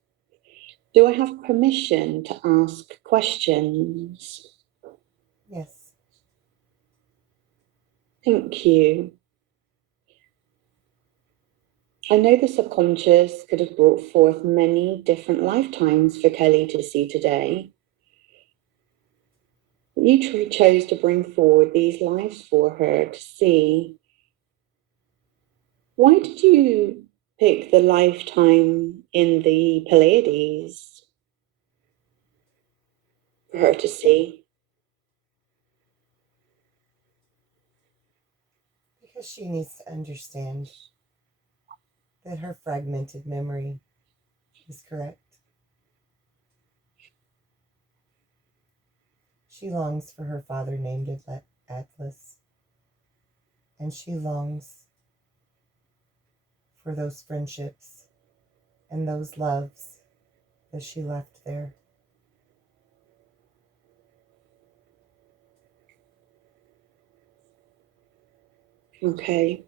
Do I have permission to ask questions? Yes. Thank you. I know the subconscious could have brought forth many different lifetimes for Kelly to see today. You chose to bring forward these lives for her to see. Why did you pick the lifetime in the Pleiades for her to see? Because she needs to understand that her fragmented memory is correct. She longs for her father named Atlas, and she longs for those friendships and those loves that she left there. Okay.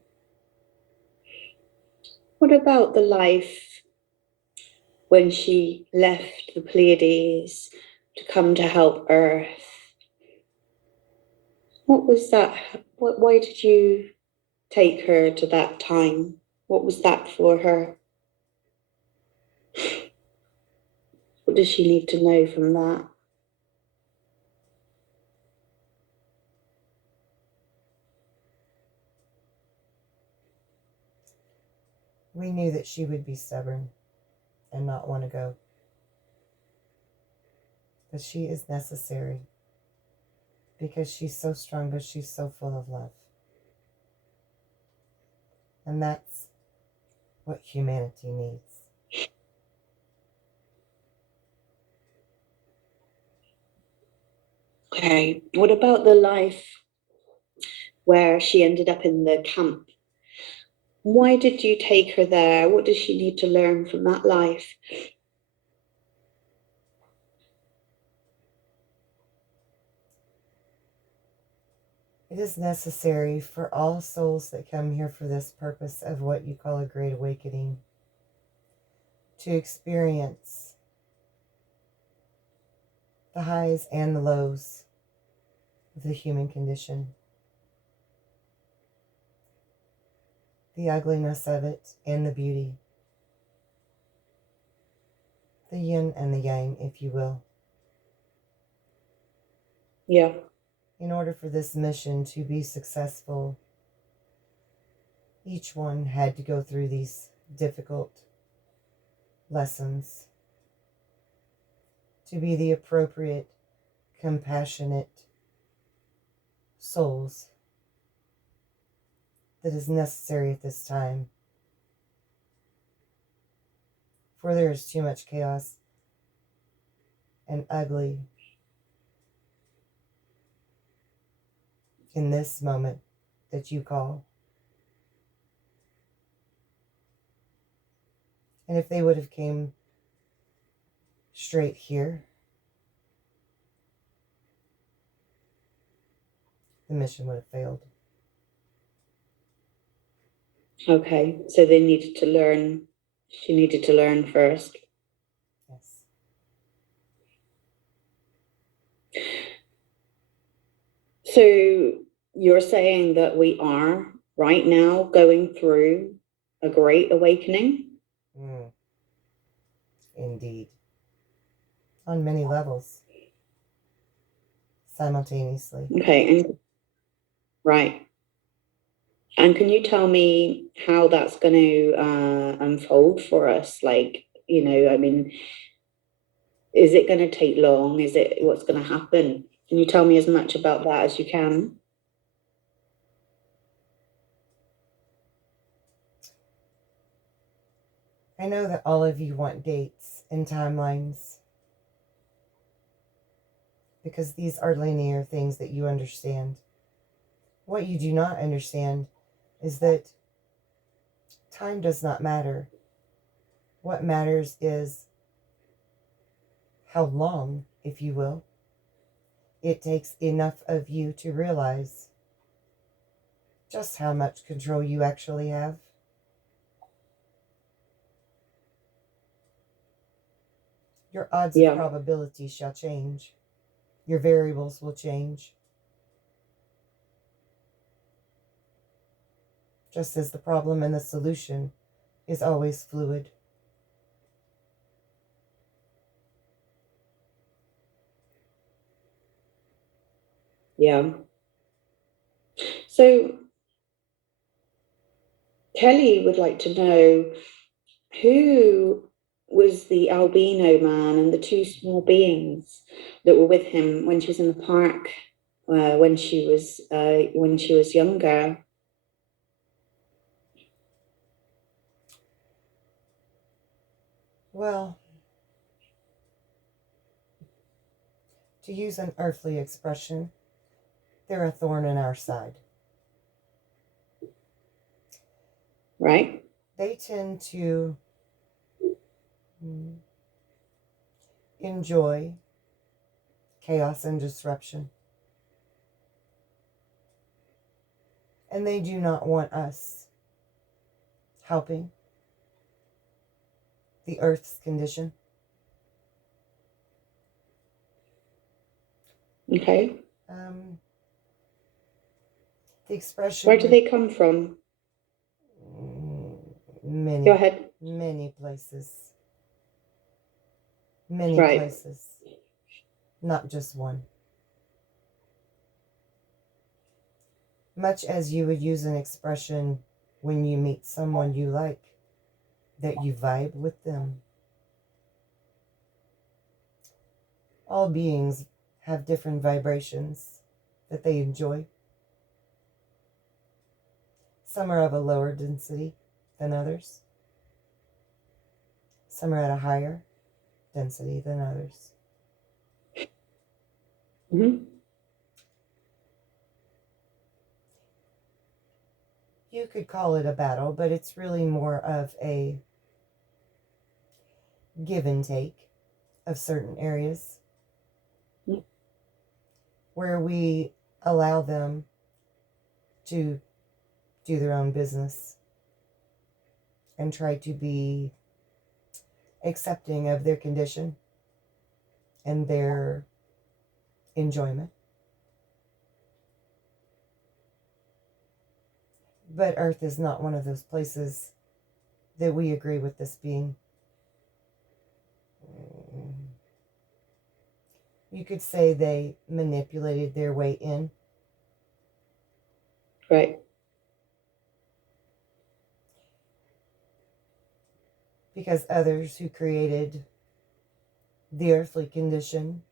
What about the life when she left the Pleiades to come to help Earth? What was that? Why did you take her to that time? What was that for her? What does she need to know from that? We knew that she would be stubborn and not want to go, but she is necessary because she's so strong, but she's so full of love. And that's what humanity needs. Okay. What about the life where she ended up in the camp? Why did you take her there? What does she need to learn from that life? It is necessary for all souls that come here for this purpose of what you call a great awakening to experience the highs and the lows of the human condition, the ugliness of it and the beauty, the yin and the yang, if you will. Yeah. In order for this mission to be successful, each one had to go through these difficult lessons to be the appropriate, compassionate souls that is necessary at this time. For there is too much chaos and ugly in this moment that you call. And if they would have came straight here, the mission would have failed. Okay. So they needed to learn. She needed to learn first. Yes. So you're saying that we are right now going through a great awakening? Indeed. On many levels, simultaneously. Okay. And, right. And can you tell me how that's going to unfold for us? Like, I mean, is it going to take long? Is it what's going to happen? Can you tell me as much about that as you can? I know that all of you want dates and timelines because these are linear things that you understand. What you do not understand is that time does not matter. What matters is how long, if you will, it takes enough of you to realize just how much control you actually have. Your odds of probability shall change. Your variables will change. Just as the problem and the solution is always fluid. Yeah. So Kelly would like to know, who was the albino man and the two small beings that were with him when she was in the park, when she was younger? Well, to use an earthly expression, they're a thorn in our side. Right. They tend to enjoy chaos and disruption. And they do not want us helping the earth's condition. Okay. The expression. Where do they come from? Many. Go ahead. Many places. Many Right. places. Not just one. Much as you would use an expression when you meet someone you like, that you vibe with them. All beings have different vibrations that they enjoy. Some are of a lower density than others. Some are at a higher density than others. Mm-hmm. You could call it a battle, but it's really more of a give and take of certain areas where we allow them to do their own business and try to be accepting of their condition and their enjoyment. But Earth is not one of those places that we agree with this being. You could say they manipulated their way in. Right. Because others who created the earthly condition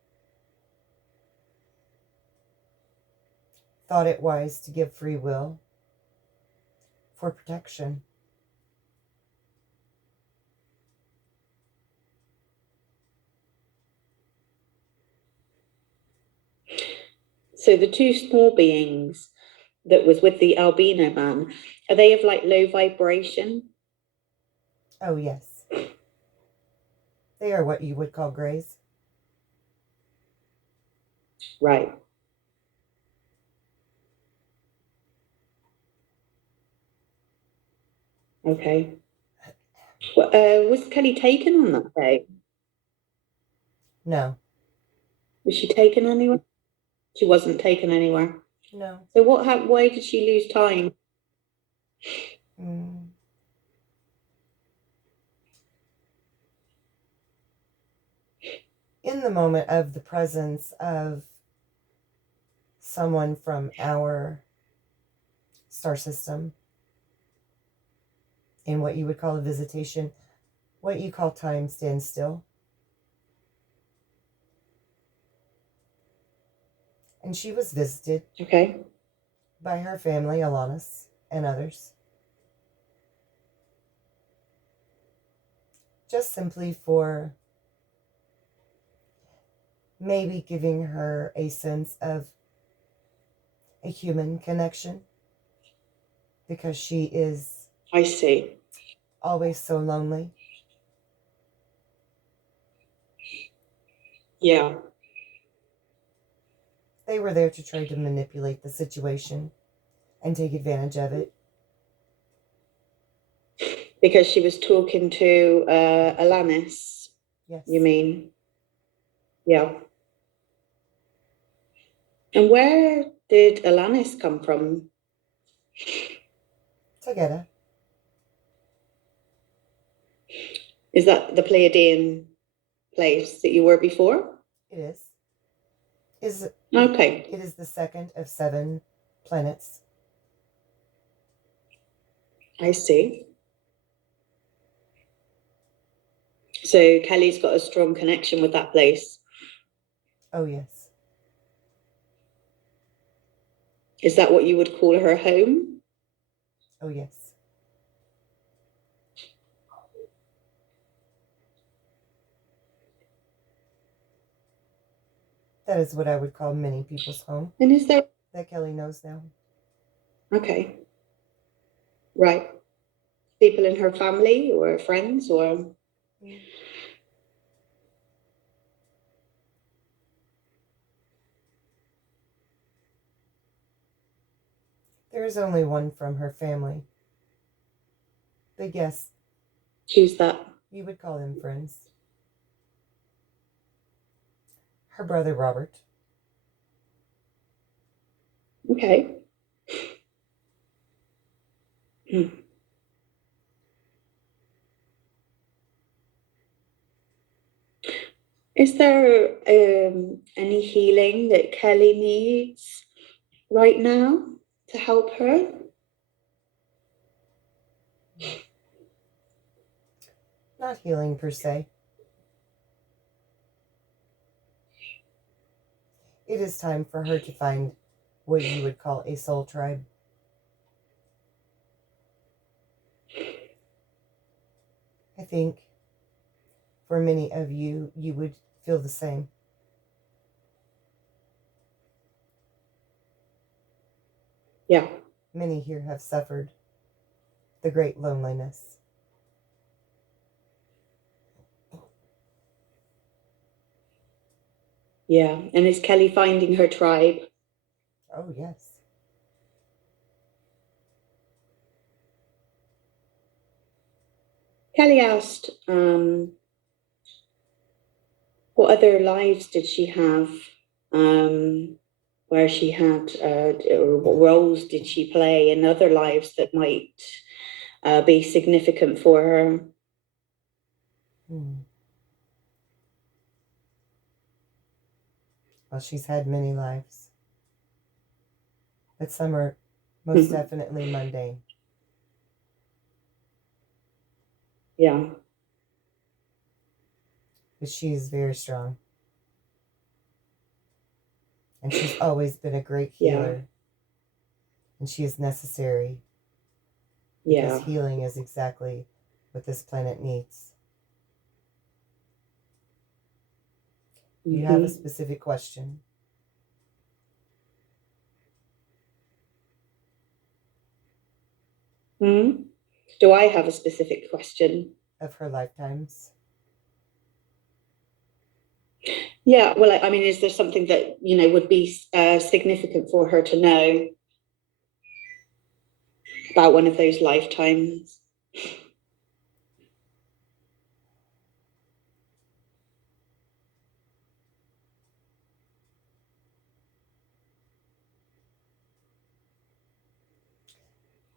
thought it wise to give free will for protection. So the two small beings that was with the albino man, are they of like low vibration? Oh, yes. They are what you would call grays. Right. Okay. Was Kelly taken on that day? No. Was she taken anywhere? She wasn't taken anywhere. No. So what happened? Why did she lose time? In the moment of the presence of someone from our star system, in what you would call a visitation, what you call time stands still. And she was visited by her family, Alanis, and others. Just simply for maybe giving her a sense of a human connection, because she is, I see, always so lonely. Yeah. They were there to try to manipulate the situation and take advantage of it. Because she was talking to Alanis, Yes. you mean? Yeah. And where did Alanis come from? Together. Is that the Pleiadian place that you were before? It is. Okay. It is the second of 7 planets. I see. So Kelly's got a strong connection with that place. Oh, yes. Is that what you would call her home? Oh, yes. That is what I would call many people's home. And is there... That Kelly knows now. Okay. Right. People in her family or friends or... There is only one from her family. But yes. Who's that? You would call them friends. Her brother, Robert. Okay. Is there any healing that Kelly needs right now to help her? Not healing per se. It is time for her to find what you would call a soul tribe. I think for many of you, you would feel the same. Yeah. Many here have suffered the great loneliness. Yeah. And is Kelly finding her tribe? Oh, yes. Kelly asked, what other lives did she have where she had, or what roles did she play in other lives that might be significant for her? Well, she's had many lives, but some are most definitely mundane. Yeah. But she is very strong. And she's always been a great healer. Yeah. And she is necessary. Because healing is exactly what this planet needs. Do you have a specific question? Do I have a specific question? Of her lifetimes? Yeah, well, I mean, is there something that, would be significant for her to know about one of those lifetimes?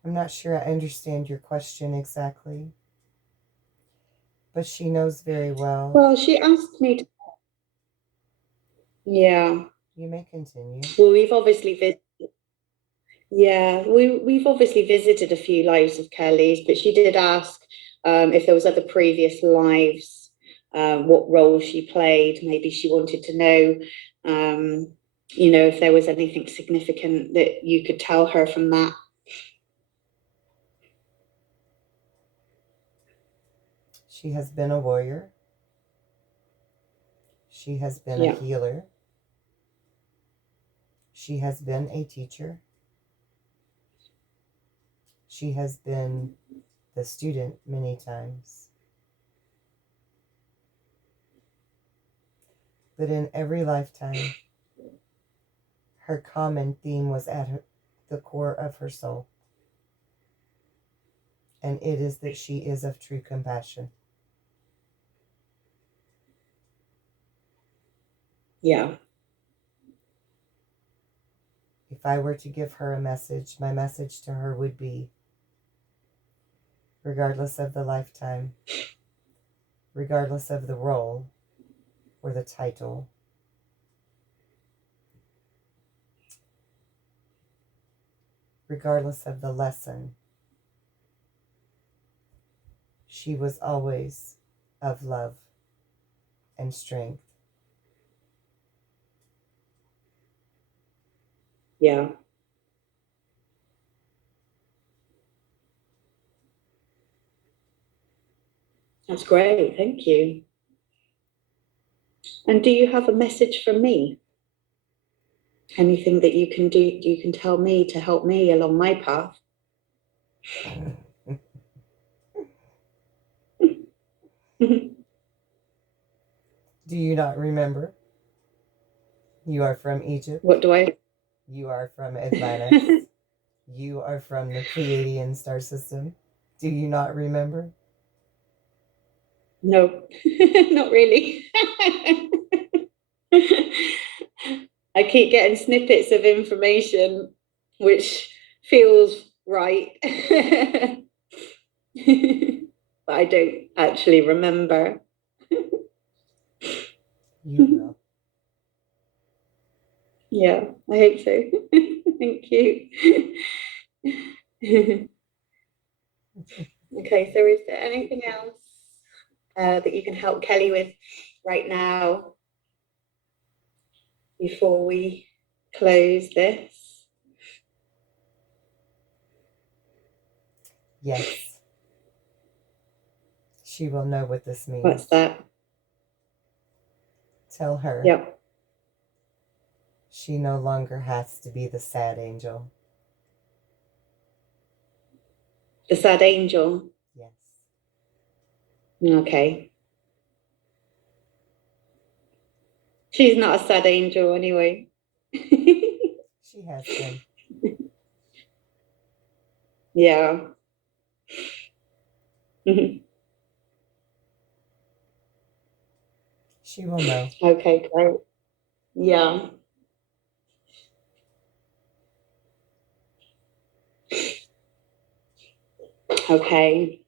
I'm not sure I understand your question exactly. But she knows very well. Well, she asked me to... Yeah. You may continue. Well, we've obviously we've obviously visited a few lives of Kelly's, but she did ask if there was other previous lives, what role she played. Maybe she wanted to know, if there was anything significant that you could tell her from that. She has been a warrior. She has been a healer. She has been a teacher. She has been the student many times. But in every lifetime, her common theme was at the core of her soul. And it is that she is of true compassion. Yeah. If I were to give her a message, my message to her would be, regardless of the lifetime, regardless of the role or the title, regardless of the lesson, she was always of love and strength. Yeah. That's great. Thank you. And do you have a message from me? Anything that you can do, you can tell me to help me along my path? Do you not remember? You are from Egypt. What do I? You are from Atlantis. You are from the Pleiadian star system. Do you not remember? No, not really. I keep getting snippets of information which feels right. But I don't actually remember. You will. Yeah, I hope so. Thank you. Okay, so is there anything else that you can help Kelly with right now before we close this? Yes. She will know what this means. What's that? Tell her. Yep. She no longer has to be the sad angel. The sad angel. Yes. Okay. She's not a sad angel anyway. She has been. Yeah. She will know. Okay, great. Yeah. Okay.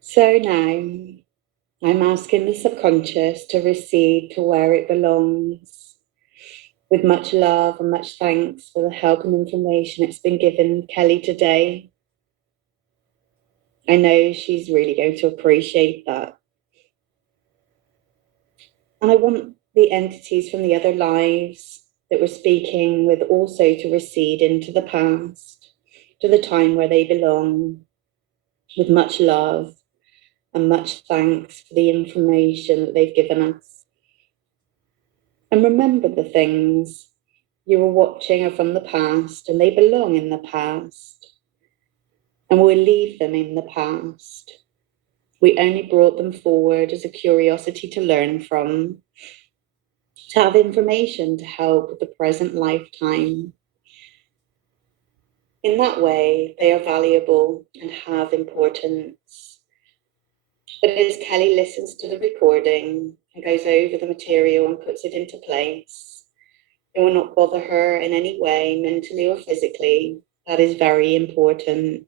So now I'm asking the subconscious to recede to where it belongs, with much love and much thanks for the help and information it's been given Kelly today. I know she's really going to appreciate that. And I want the entities from the other lives that we're speaking with also to recede into the past, to the time where they belong, with much love and much thanks for the information that they've given us. And remember, the things you were watching are from the past and they belong in the past. And we'll leave them in the past. We only brought them forward as a curiosity to learn from, to have information to help with the present lifetime. In that way, they are valuable and have importance. But as Kelly listens to the recording and goes over the material and puts it into place, it will not bother her in any way, mentally or physically. That is very important.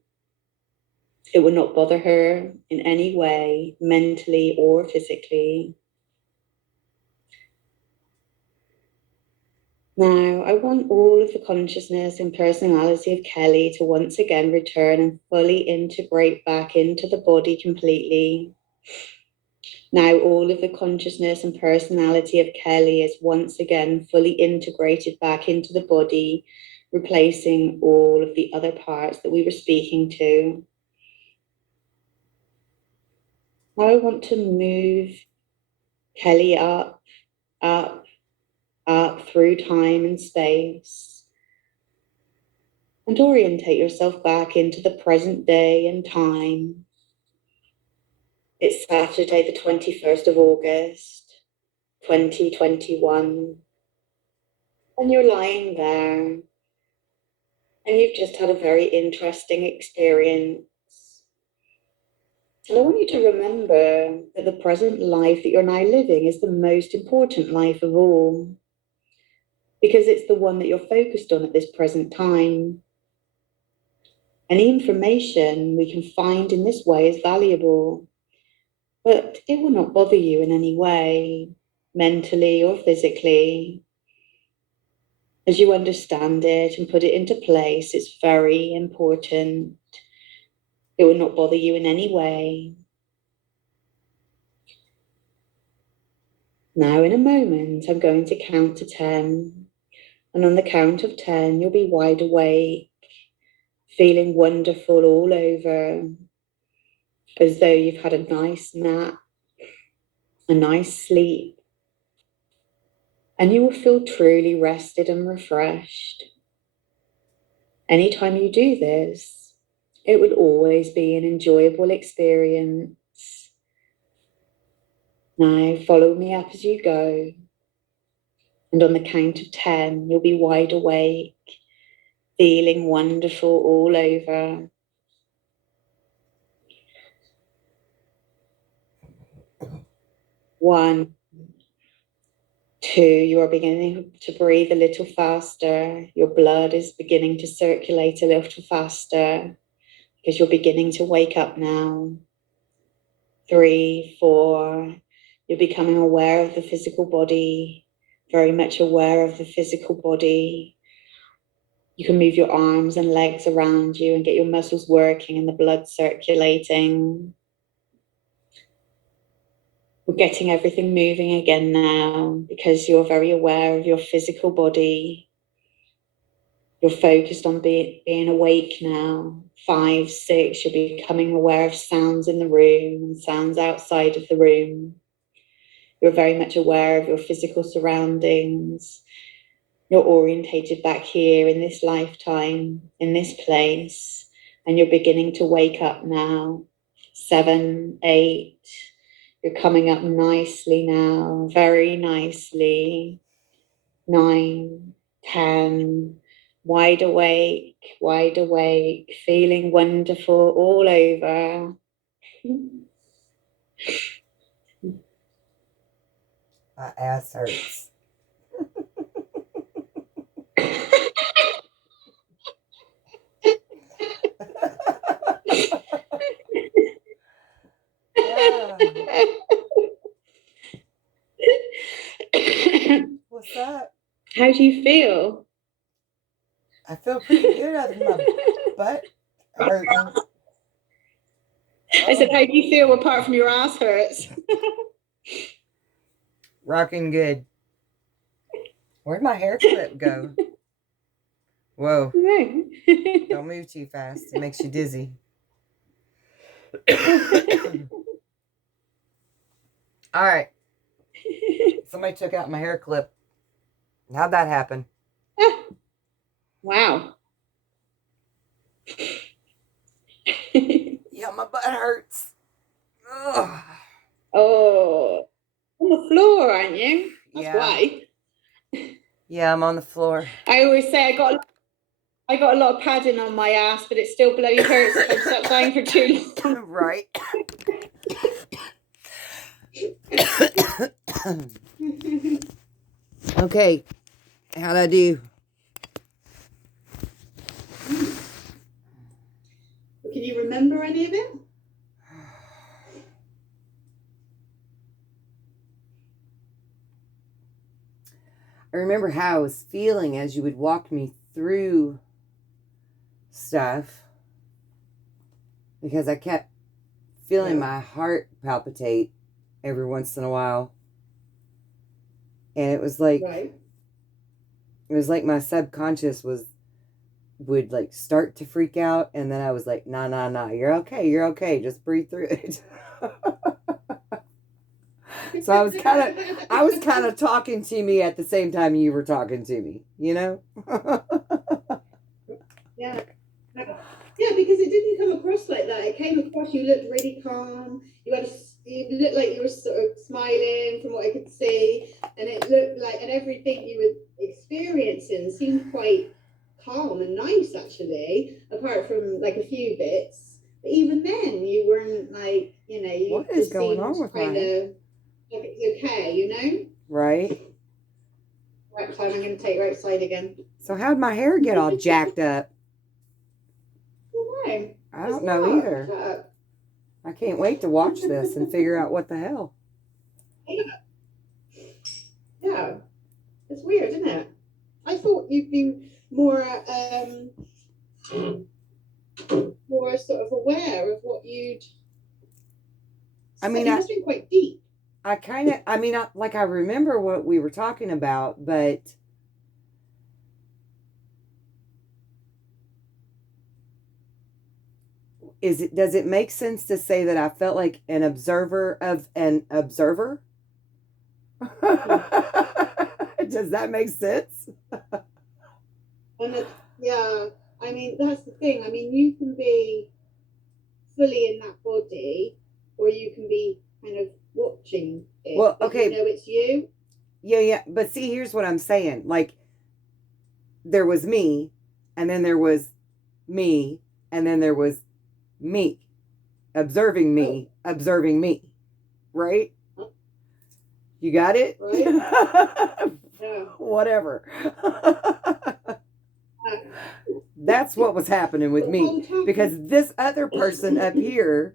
It will not bother her in any way, mentally or physically. Now, I want all of the consciousness and personality of Kelly to once again return and fully integrate back into the body completely. Now, all of the consciousness and personality of Kelly is once again fully integrated back into the body, replacing all of the other parts that we were speaking to. Now, I want to move Kelly up, up, up through time and space, and orientate yourself back into the present day and time. It's Saturday, the 21st of August, 2021. And you're lying there And you've just had a very interesting experience. And I want you to remember that the present life that you're now living is the most important life of all, because it's the one that you're focused on at this present time. Any information we can find in this way is valuable, but it will not bother you in any way, mentally or physically. As you understand it and put it into place, it's very important. It will not bother you in any way. Now, in a moment, I'm going to count to 10. And on the count of 10, you'll be wide awake, feeling wonderful all over, as though you've had a nice nap, a nice sleep. And you will feel truly rested and refreshed. Anytime you do this, it would always be an enjoyable experience. Now, follow me up as you go. And on the count of 10, you'll be wide awake, feeling wonderful all over. 1, 2, you are beginning to breathe a little faster. Your blood is beginning to circulate a little faster because you're beginning to wake up now. 3, 4, you're becoming aware of the physical body, very much aware of the physical body. You can move your arms and legs around you and get your muscles working and the blood circulating. We're getting everything moving again now because you're very aware of your physical body. You're focused on being awake now. 5, 6, you're becoming aware of sounds in the room and sounds outside of the room. You're very much aware of your physical surroundings. You're orientated back here in this lifetime, in this place, and you're beginning to wake up now. 7, 8, you're coming up nicely now, very nicely. 9, 10, wide awake, feeling wonderful all over. My ass hurts. What's up? How do you feel? I feel pretty good other than my butt hurting. I said, how do you feel apart from your ass hurts? Rocking good. Where'd my hair clip go? Whoa. Don't move too fast. It makes you dizzy. All right. Somebody took out my hair clip. How'd that happen? Wow. Yeah, my butt hurts. Ugh. Oh, on the floor, aren't you? That's Yeah. why. Yeah, I'm on the floor. I always say I got a lot of padding on my ass, but it still bloody hurts if I'm sat down for too long. Right. Okay. How'd I do? Can you remember any of it? I remember how I was feeling as you would walk me through stuff because I kept feeling my heart palpitate every once in a while. And it was like my subconscious would like start to freak out, and then I was like, nah, you're okay, just breathe through it. So I was kind of talking to me at the same time you were talking to me, you know? Yeah. Yeah, because it didn't come across like that. It came across, you looked really calm. You looked like you were sort of smiling from what I could see. And it looked like, and everything you were experiencing seemed quite calm and nice, actually, apart from like a few bits. But even then, you weren't like, you What is just going seemed on with kind my... of like it's okay. Right. Right, fine, I'm going to take you outside again. So how'd my hair get all jacked up? No, I don't know either. I can't wait to watch this and figure out what the hell. Yeah, it's weird, isn't it? I thought you'd been more sort of aware of what you'd. I mean, it must have been quite deep. I remember what we were talking about, but does it make sense to say that I felt like an observer of an observer? Does that make sense? Yeah, I mean, that's the thing. I mean, you can be fully in that body, or you can be kind of watching it. Well, okay. It's you. Yeah. But see, here's what I'm saying. Like, there was me, and then there was me, and then there was me. Observing me, observing me. Right? You got it? Right. Yeah. Whatever. That's what was happening with me. Because this other person up here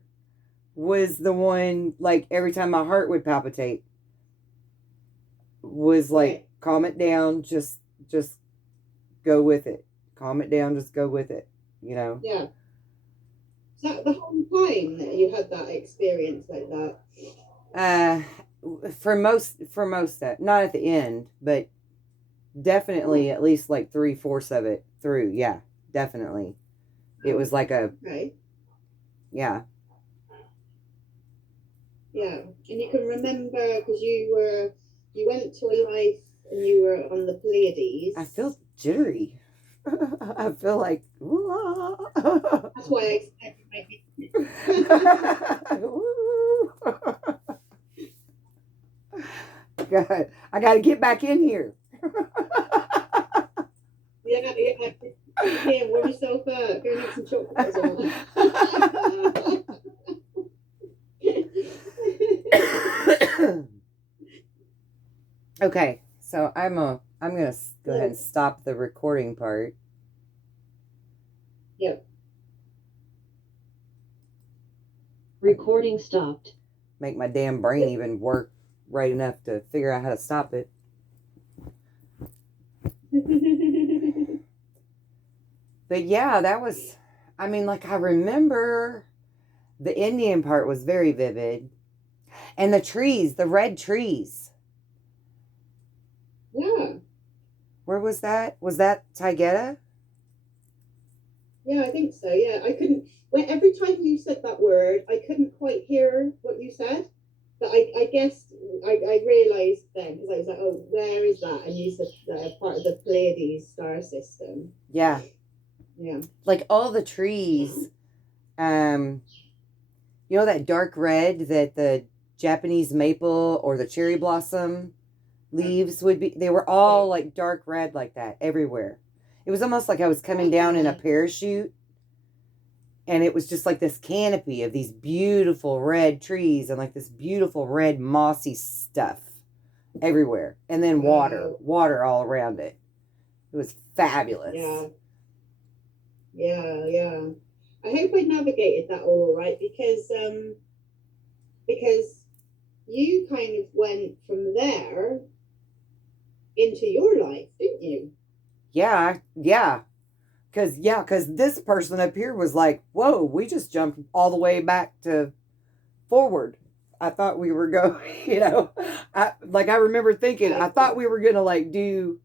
was the one, like, every time my heart would palpitate, was like, right. Calm it down, just go with it. Calm it down, just go with it, Yeah. Is that the whole time that you had that experience like that? For most of, not at the end, but definitely at least like 3/4 of it through. Yeah, definitely. It was like a, right. Yeah. Yeah, and you can remember because you went to a life and you were on the Pleiades. I feel jittery. I feel like, that's why I expect it God, I got to get back in here. Yeah, warm yourself up. Go make some chocolate or Okay, so I'm gonna go ahead and stop the recording part. Yep. Recording stopped. Make my damn brain even work right enough to figure out how to stop it. But yeah, that was, I mean, like, I remember the Indian part was very vivid. And the trees, the red trees. Yeah. Where was that? Was that Taygeta? Yeah, I think so. Yeah, I couldn't. Every time you said that word, I couldn't quite hear what you said. But I guess I realised then because I was like, oh, where is that? And you said part of the Pleiades star system. Yeah. Yeah. Like all the trees, you know that dark red that the Japanese maple or the cherry blossom leaves would be? They were all like dark red like that everywhere. It was almost like I was coming down in a parachute, and it was just like this canopy of these beautiful red trees and like this beautiful red mossy stuff everywhere. And then water all around it. It was fabulous. Yeah. Yeah. I hope I navigated that all right because you kind of went from there into your life, didn't you? Yeah. Because this person up here was like, whoa, we just jumped all the way back to forward. I thought we were going, I remember thinking, I thought we were going to like do,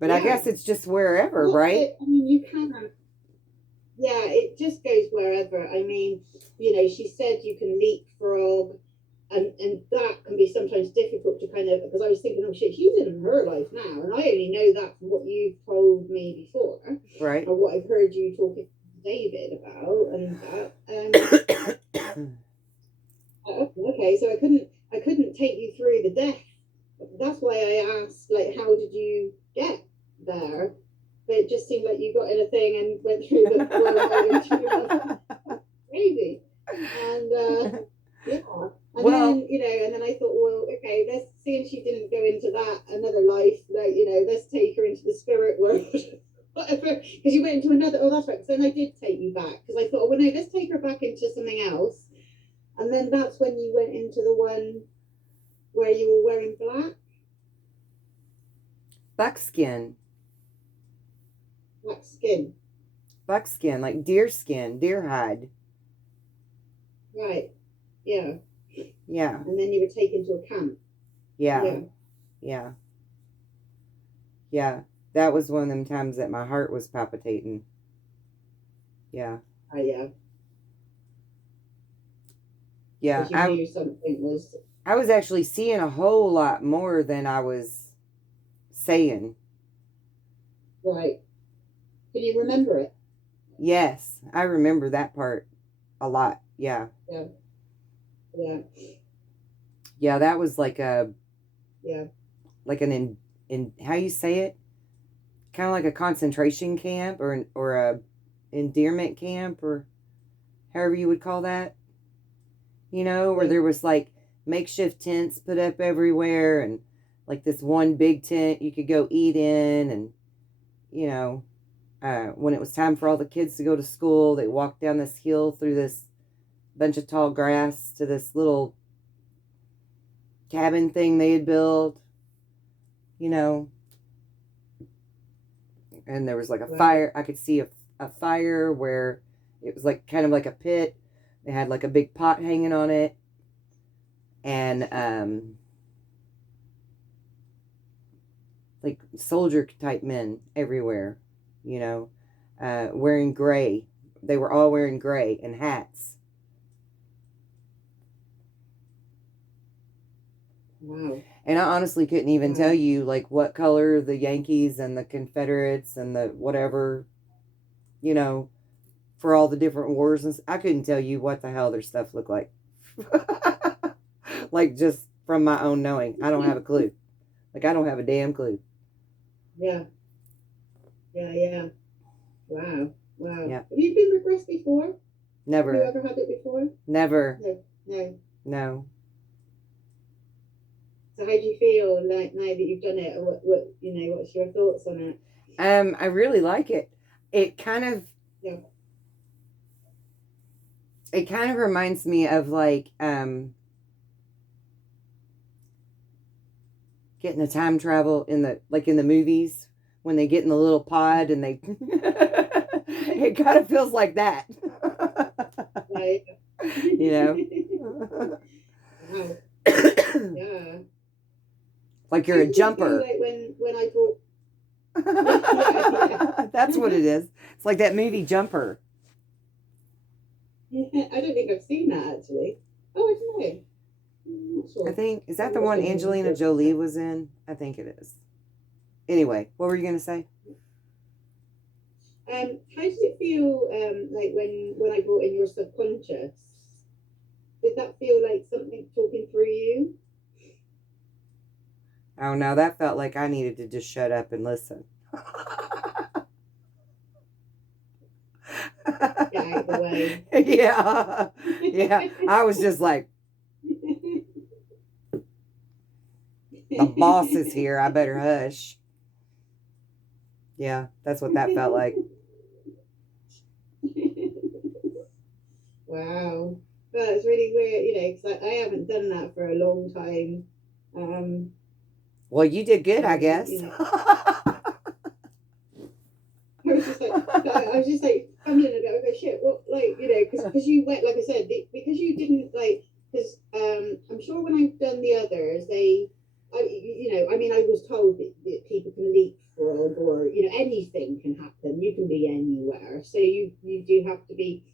but I guess it's just wherever, right? I mean, you can. Yeah, it just goes wherever. I mean, she said you can leapfrog, and that can be sometimes difficult to kind of, because I was thinking, oh shit, she's in her life now, and I only know that from what you've told me before, right? Or what I've heard you talking to David about, and that. Okay, so I couldn't take you through the death. That's why I asked, like, how did you get there. But it just seemed like you got in a thing and went through the wormhole into another. Crazy. And yeah. And Well, then, and then I thought, well, okay, let's see if she didn't go into that another life, like, let's take her into the spirit world. Whatever. Because you went into another, oh, that's right. Because then I did take you back. Because I thought, oh, well, no, let's take her back into something else. And then that's when you went into the one where you were wearing black. buckskin. Black skin. Buckskin, like deer skin, deer hide. Right. Yeah. Yeah. And then you were taken to a camp. Yeah. Yeah. Yeah. That was one of them times that my heart was palpitating. Yeah. Oh, yeah. Yeah. Because you knew something was... I was actually seeing a whole lot more than I was saying. Right. Can you remember it? Yes. I remember that part a lot. Yeah. Yeah. Yeah. Yeah, that was like a... Yeah. Like an... in how you say it? Kind of like a concentration camp or a endearment camp or however you would call that. Where there was like makeshift tents put up everywhere and like this one big tent you could go eat in. And, when it was time for all the kids to go to school, they walked down this hill through this bunch of tall grass to this little cabin thing they had built, and there was like a fire. I could see a fire where it was like kind of like a pit. They had like a big pot hanging on it. And like soldier type men everywhere, wearing gray. They were all wearing gray and hats. Wow. And I honestly couldn't even tell you like what color the Yankees and the Confederates and the whatever, for all the different wars. And I couldn't tell you what the hell their stuff looked like. Like just from my own knowing. I don't have a clue. Like I don't have a damn clue. Yeah. Yeah, yeah. Wow. Wow. Yeah. Have you been regressed before? Never. Have you ever had it before? Never. No. No. So how do you feel like now that you've done it? Or what's your thoughts on it? I really like it. It kind of reminds me of like getting the time travel in the movies when they get in the little pod and they it kind of feels like that. Right. Wow. Yeah. Like you're a jumper. Like when I brought That's what it is. It's like that movie Jumper. Yeah, I don't think I've seen that actually. Oh, I don't know. Sure. I think, is that the one Angelina Jolie was in? I think it is. Anyway, what were you going to say? How did it feel like when I brought in your subconscious? Did that feel like something talking through you? Oh no, that felt like I needed to just shut up and listen. Get out of the way. Yeah. Yeah. I was just like, the boss is here. I better hush. Yeah, that's what that felt like. Wow. Well, it's really weird, because I haven't done that for a long time. Well, you did good, I guess. I was just like fumbling a bit. I go, shit, what, like, because you went, like I said, because you didn't, like, because I'm sure when I've done the others, I was told that people can leapfrog or, anything can happen. You can be anywhere. So you do have to be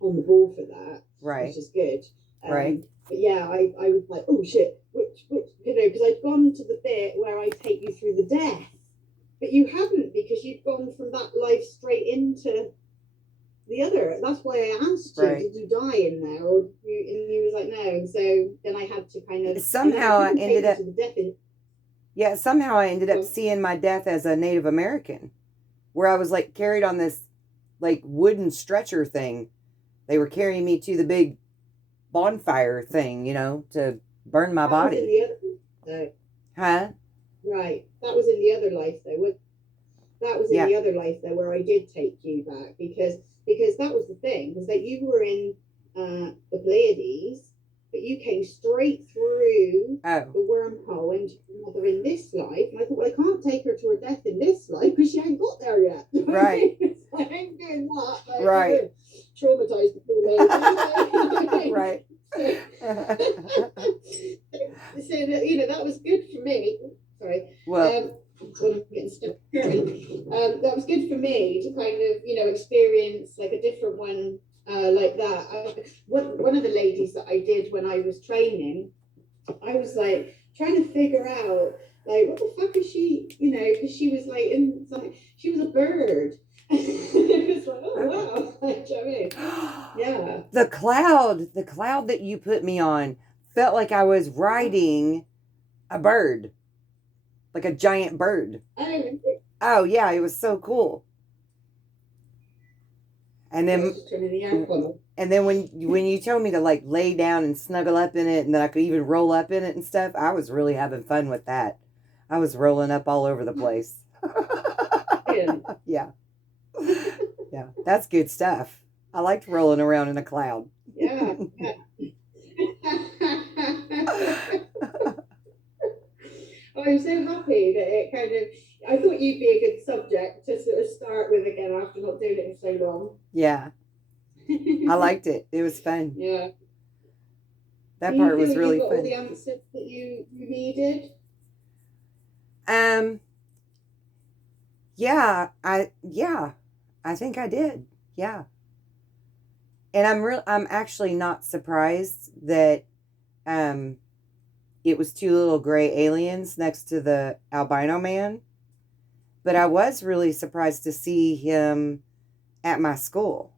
on the ball for that. Right. Which is good. Right. But yeah, I was like, oh shit, which, because I'd gone to the bit where I take you through the death. But you hadn't, because you'd gone from that life straight into the other. That's why I asked you, did you die in there? And you was like, no. And so then I had to kind of... Somehow I ended up... Yeah, somehow I ended up seeing my death as a Native American, where I was like carried on this like wooden stretcher thing. They were carrying me to the big bonfire thing, to burn my That was in body. the other. No, Huh? right. That was in the other life though. That was in Yeah. the other life though, where I did take you back because that was the thing, was that you were in the Pleiades, but you came straight through Oh, the wormhole into your mother in this life. And I thought, well, I can't take her to her death in this life because she ain't got there yet. right. I ain't doing that. Like, Right. Traumatized the poor lady. Right. So that was good for me. Sorry. Well, When I'm getting stuck. That was good for me to kind of experience like a different one like that. One of the ladies that I did when I was training, I was like trying to figure out like what the fuck is she, because she was like in something. She was a bird. It was like, oh wow. Like, do you know what I mean? Yeah. the cloud that you put me on felt like I was riding a bird, like a giant bird. Oh yeah, it was so cool. And then when you told me to like lay down and snuggle up in it, and that I could even roll up in it and stuff, I was really having fun with that. I was rolling up all over the place. Yeah. Yeah, that's good stuff. I liked rolling around in a cloud. Yeah. Oh, I'm so happy that it kind of. I thought you'd be a good subject to sort of start with again after not doing it for so long. Yeah, I liked it. It was fun. Yeah. That part was you really got fun. all the answers that you needed? Yeah, I think I did. Yeah. And I'm actually not surprised that it was two little gray aliens next to the albino man. But I was really surprised to see him at my school.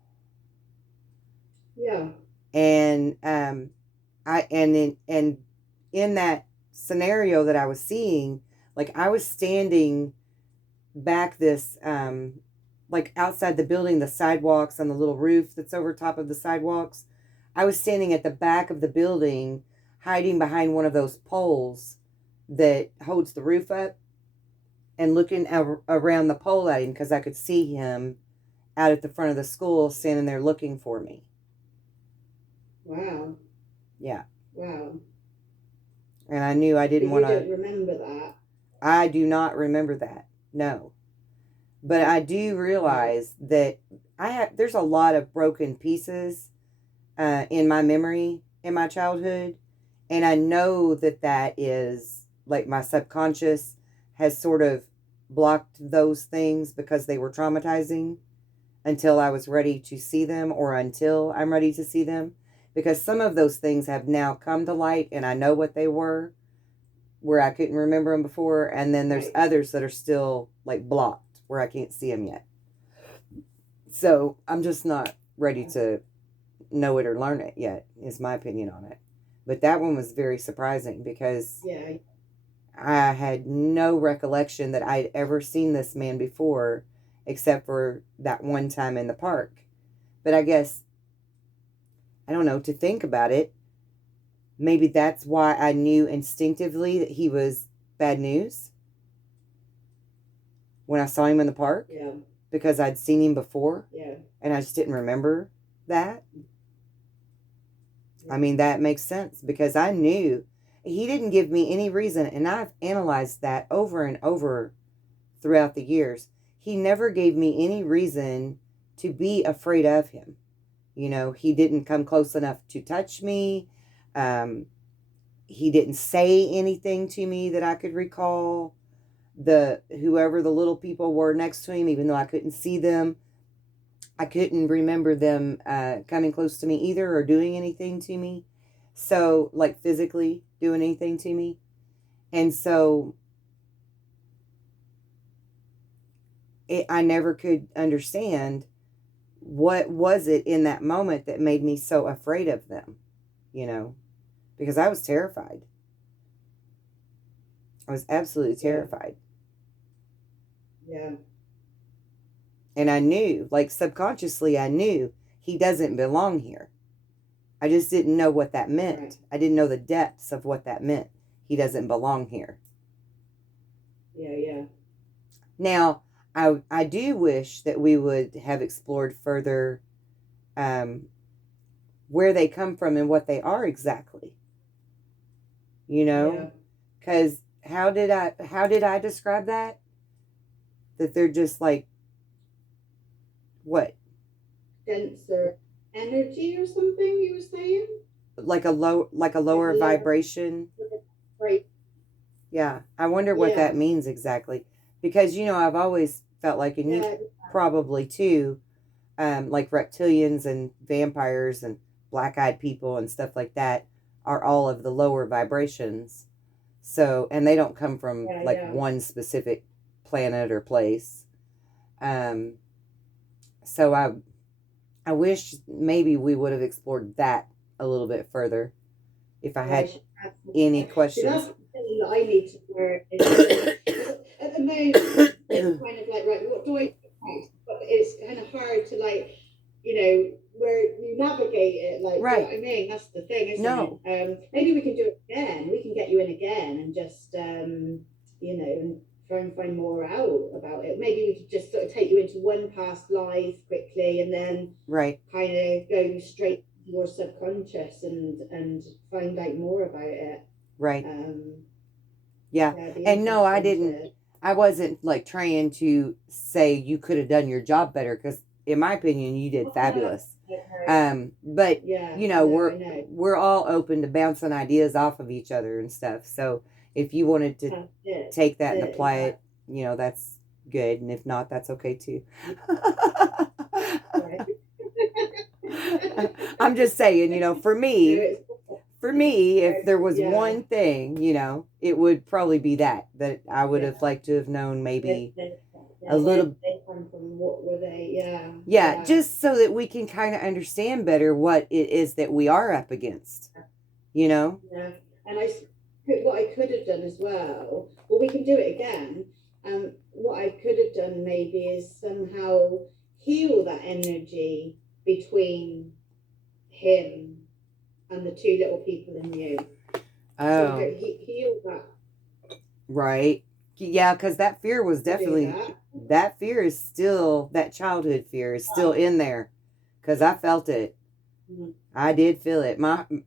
Yeah. And in that scenario that I was seeing, like I was standing back this like outside the building, the sidewalks on the little roof that's over top of the sidewalks. I was standing at the back of the building, hiding behind one of those poles that holds the roof up, and looking around the pole at him because I could see him out at the front of the school standing there looking for me. Wow. Yeah. Wow. And I knew I didn't want to. You don't remember that? I do not remember that. No. But I do realize that there's a lot of broken pieces in my memory in my childhood. And I know that is like my subconscious has sort of blocked those things because they were traumatizing until I was ready to see them, or until I'm ready to see them. Because some of those things have now come to light and I know what they were, where I couldn't remember them before. And then there's others that are still like blocked where I can't see them yet. So I'm just not ready to know it or learn it yet, is my opinion on it. But that one was very surprising because I had no recollection that I'd ever seen this man before, except for that one time in the park. But I guess, I don't know, to think about it, maybe that's why I knew instinctively that he was bad news when I saw him in the park. Yeah. Because I'd seen him before. Yeah. And I just didn't remember that. I mean, that makes sense because I knew he didn't give me any reason. And I've analyzed that over and over throughout the years. He never gave me any reason to be afraid of him. He didn't come close enough to touch me. He didn't say anything to me that I could recall. Whoever the little people were next to him, even though I couldn't see them, I couldn't remember them coming close to me either, or doing anything to me. So, like physically doing anything to me. And so I never could understand what was it in that moment that made me so afraid of them, because I was terrified. I was absolutely terrified. Yeah. And I knew, like subconsciously, I knew he doesn't belong here. I just didn't know what that meant. Right. I didn't know the depths of what that meant. He doesn't belong here. Yeah. Now, I do wish that we would have explored further where they come from and what they are exactly. You know? Because how did I describe that? That they're just like, what? Denser energy or something you were saying? Like a lower vibration. Right. Yeah. I wonder what that means exactly. Because, I've always felt like, and you probably too, like reptilians and vampires and black-eyed people and stuff like that are all of the lower vibrations. So, and they don't come from one specific planet or place. So I wish maybe we would have explored that a little bit further. If I had any questions. That's the thing that I need to learn. At the moment, it's kind of like, right, what do I do? But it's kind of hard to where you navigate it. Like, right. Do you know what I mean? That's the thing, isn't it? Maybe we can do it again. We can get you in again and just, and try and find more out about it. Maybe we could just sort of take you into one past life quickly and then kind of go straight to your subconscious and find out more about it. Right. And no, I didn't. I wasn't like trying to say you could have done your job better, because in my opinion, you did fabulous. But we're all open to bouncing ideas off of each other and stuff. So if you wanted to take that and apply it, that's good. And if not, that's okay too. I'm just saying, for me, if there was one thing, it would probably be that I would have liked to have known maybe a little. They come from, what were they? Yeah, just so that we can kind of understand better what it is that we are up against, Yeah, and what I could have done as well, we can do it again. What I could have done maybe is somehow heal that energy between him and the two little people in you. Oh. So heal that. Right. Yeah, because that fear was definitely, that fear is still, that childhood fear is still in there, because I felt it. Mm-hmm. I did feel it.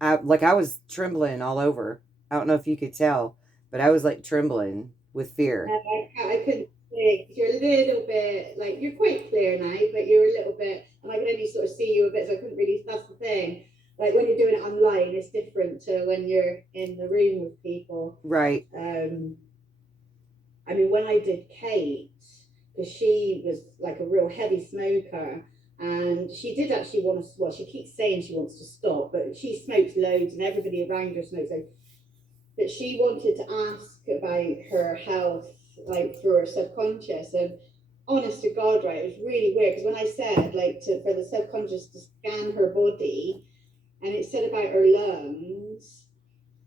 I was trembling all over. I don't know if you could tell, but I was like trembling with fear. I couldn't see. You're a little bit, you're quite clear now, but you're a little bit, and I can only sort of see you a bit, so I couldn't really, that's the thing. Like when you're doing it online, it's different to when you're in the room with people. Right. I mean, when I did Kate, because she was like a real heavy smoker, and she did actually want to, well, she keeps saying she wants to stop, but she smokes loads and everybody around her smokes loads. But she wanted to ask about her health, like through her subconscious. And honest to God, right, it was really weird, because when I said, for the subconscious to scan her body, and it said about her lungs,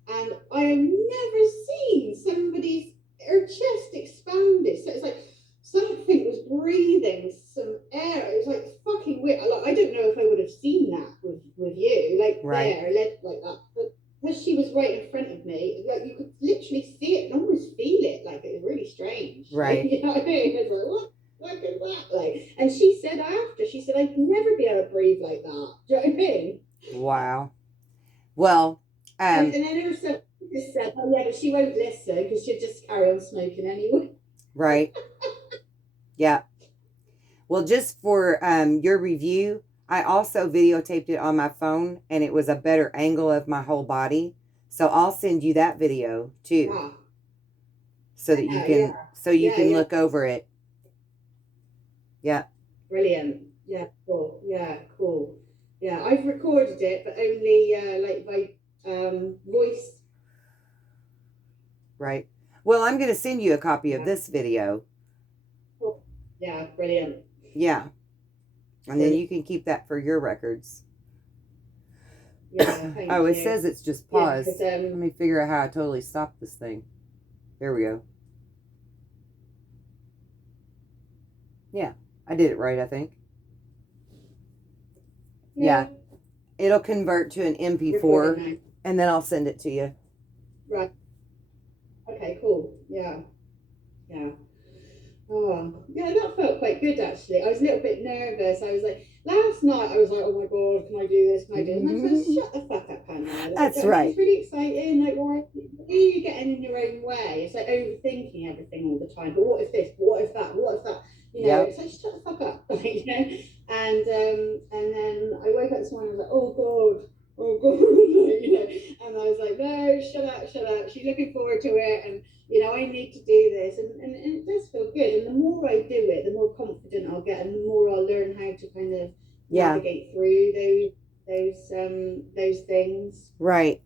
and I have never seen her chest expanded. So it's like something was breathing some air. It was like fucking weird. I don't know if I would have seen that with you, there, like that. But because she was right in front of me, you could literally see it and almost feel it. Like, it was really strange. Right. You know what I mean? It's like, what is that? And she said after, I'd never be able to breathe like that. Do you know what I mean? Wow. Well, and then her sister said, oh yeah, but she won't listen because she'll just carry on smoking anyway. Right. Yeah. Well, just for your review, I also videotaped it on my phone, and it was a better angle of my whole body. So I'll send you that video too, so that you can look over it. Yeah. Brilliant. Yeah. Cool. Yeah. Cool. Yeah, I've recorded it, but only by voice. Right. Well, I'm going to send you a copy of this video. Cool. Yeah, brilliant. Yeah. And then you can keep that for your records. Yeah, it says it's just paused. Let me figure out how I totally stopped this thing. There we go. Yeah, I did it right, I think. Yeah. It'll convert to an MP4, and then I'll send it to you. Right. Okay, cool. Yeah. Oh, yeah, that felt quite good actually. I was a little bit nervous. I was like, last night I was like, oh my God, can I do this? Can I do this? And I was like, shut the fuck up, Hannah. That's right. It's really exciting. Like, why are you getting in your own way? It's like overthinking everything all the time. But what if this? What if that? What if that? You know, it's like, shut the fuck up. You know? And then I woke up this morning and I was like, oh God. You know, and I was like, no, shut up. She's looking forward to it, and you know, I need to do this, and it does feel good. And the more I do it, the more confident I'll get, and the more I'll learn how to kind of navigate through those things. Right.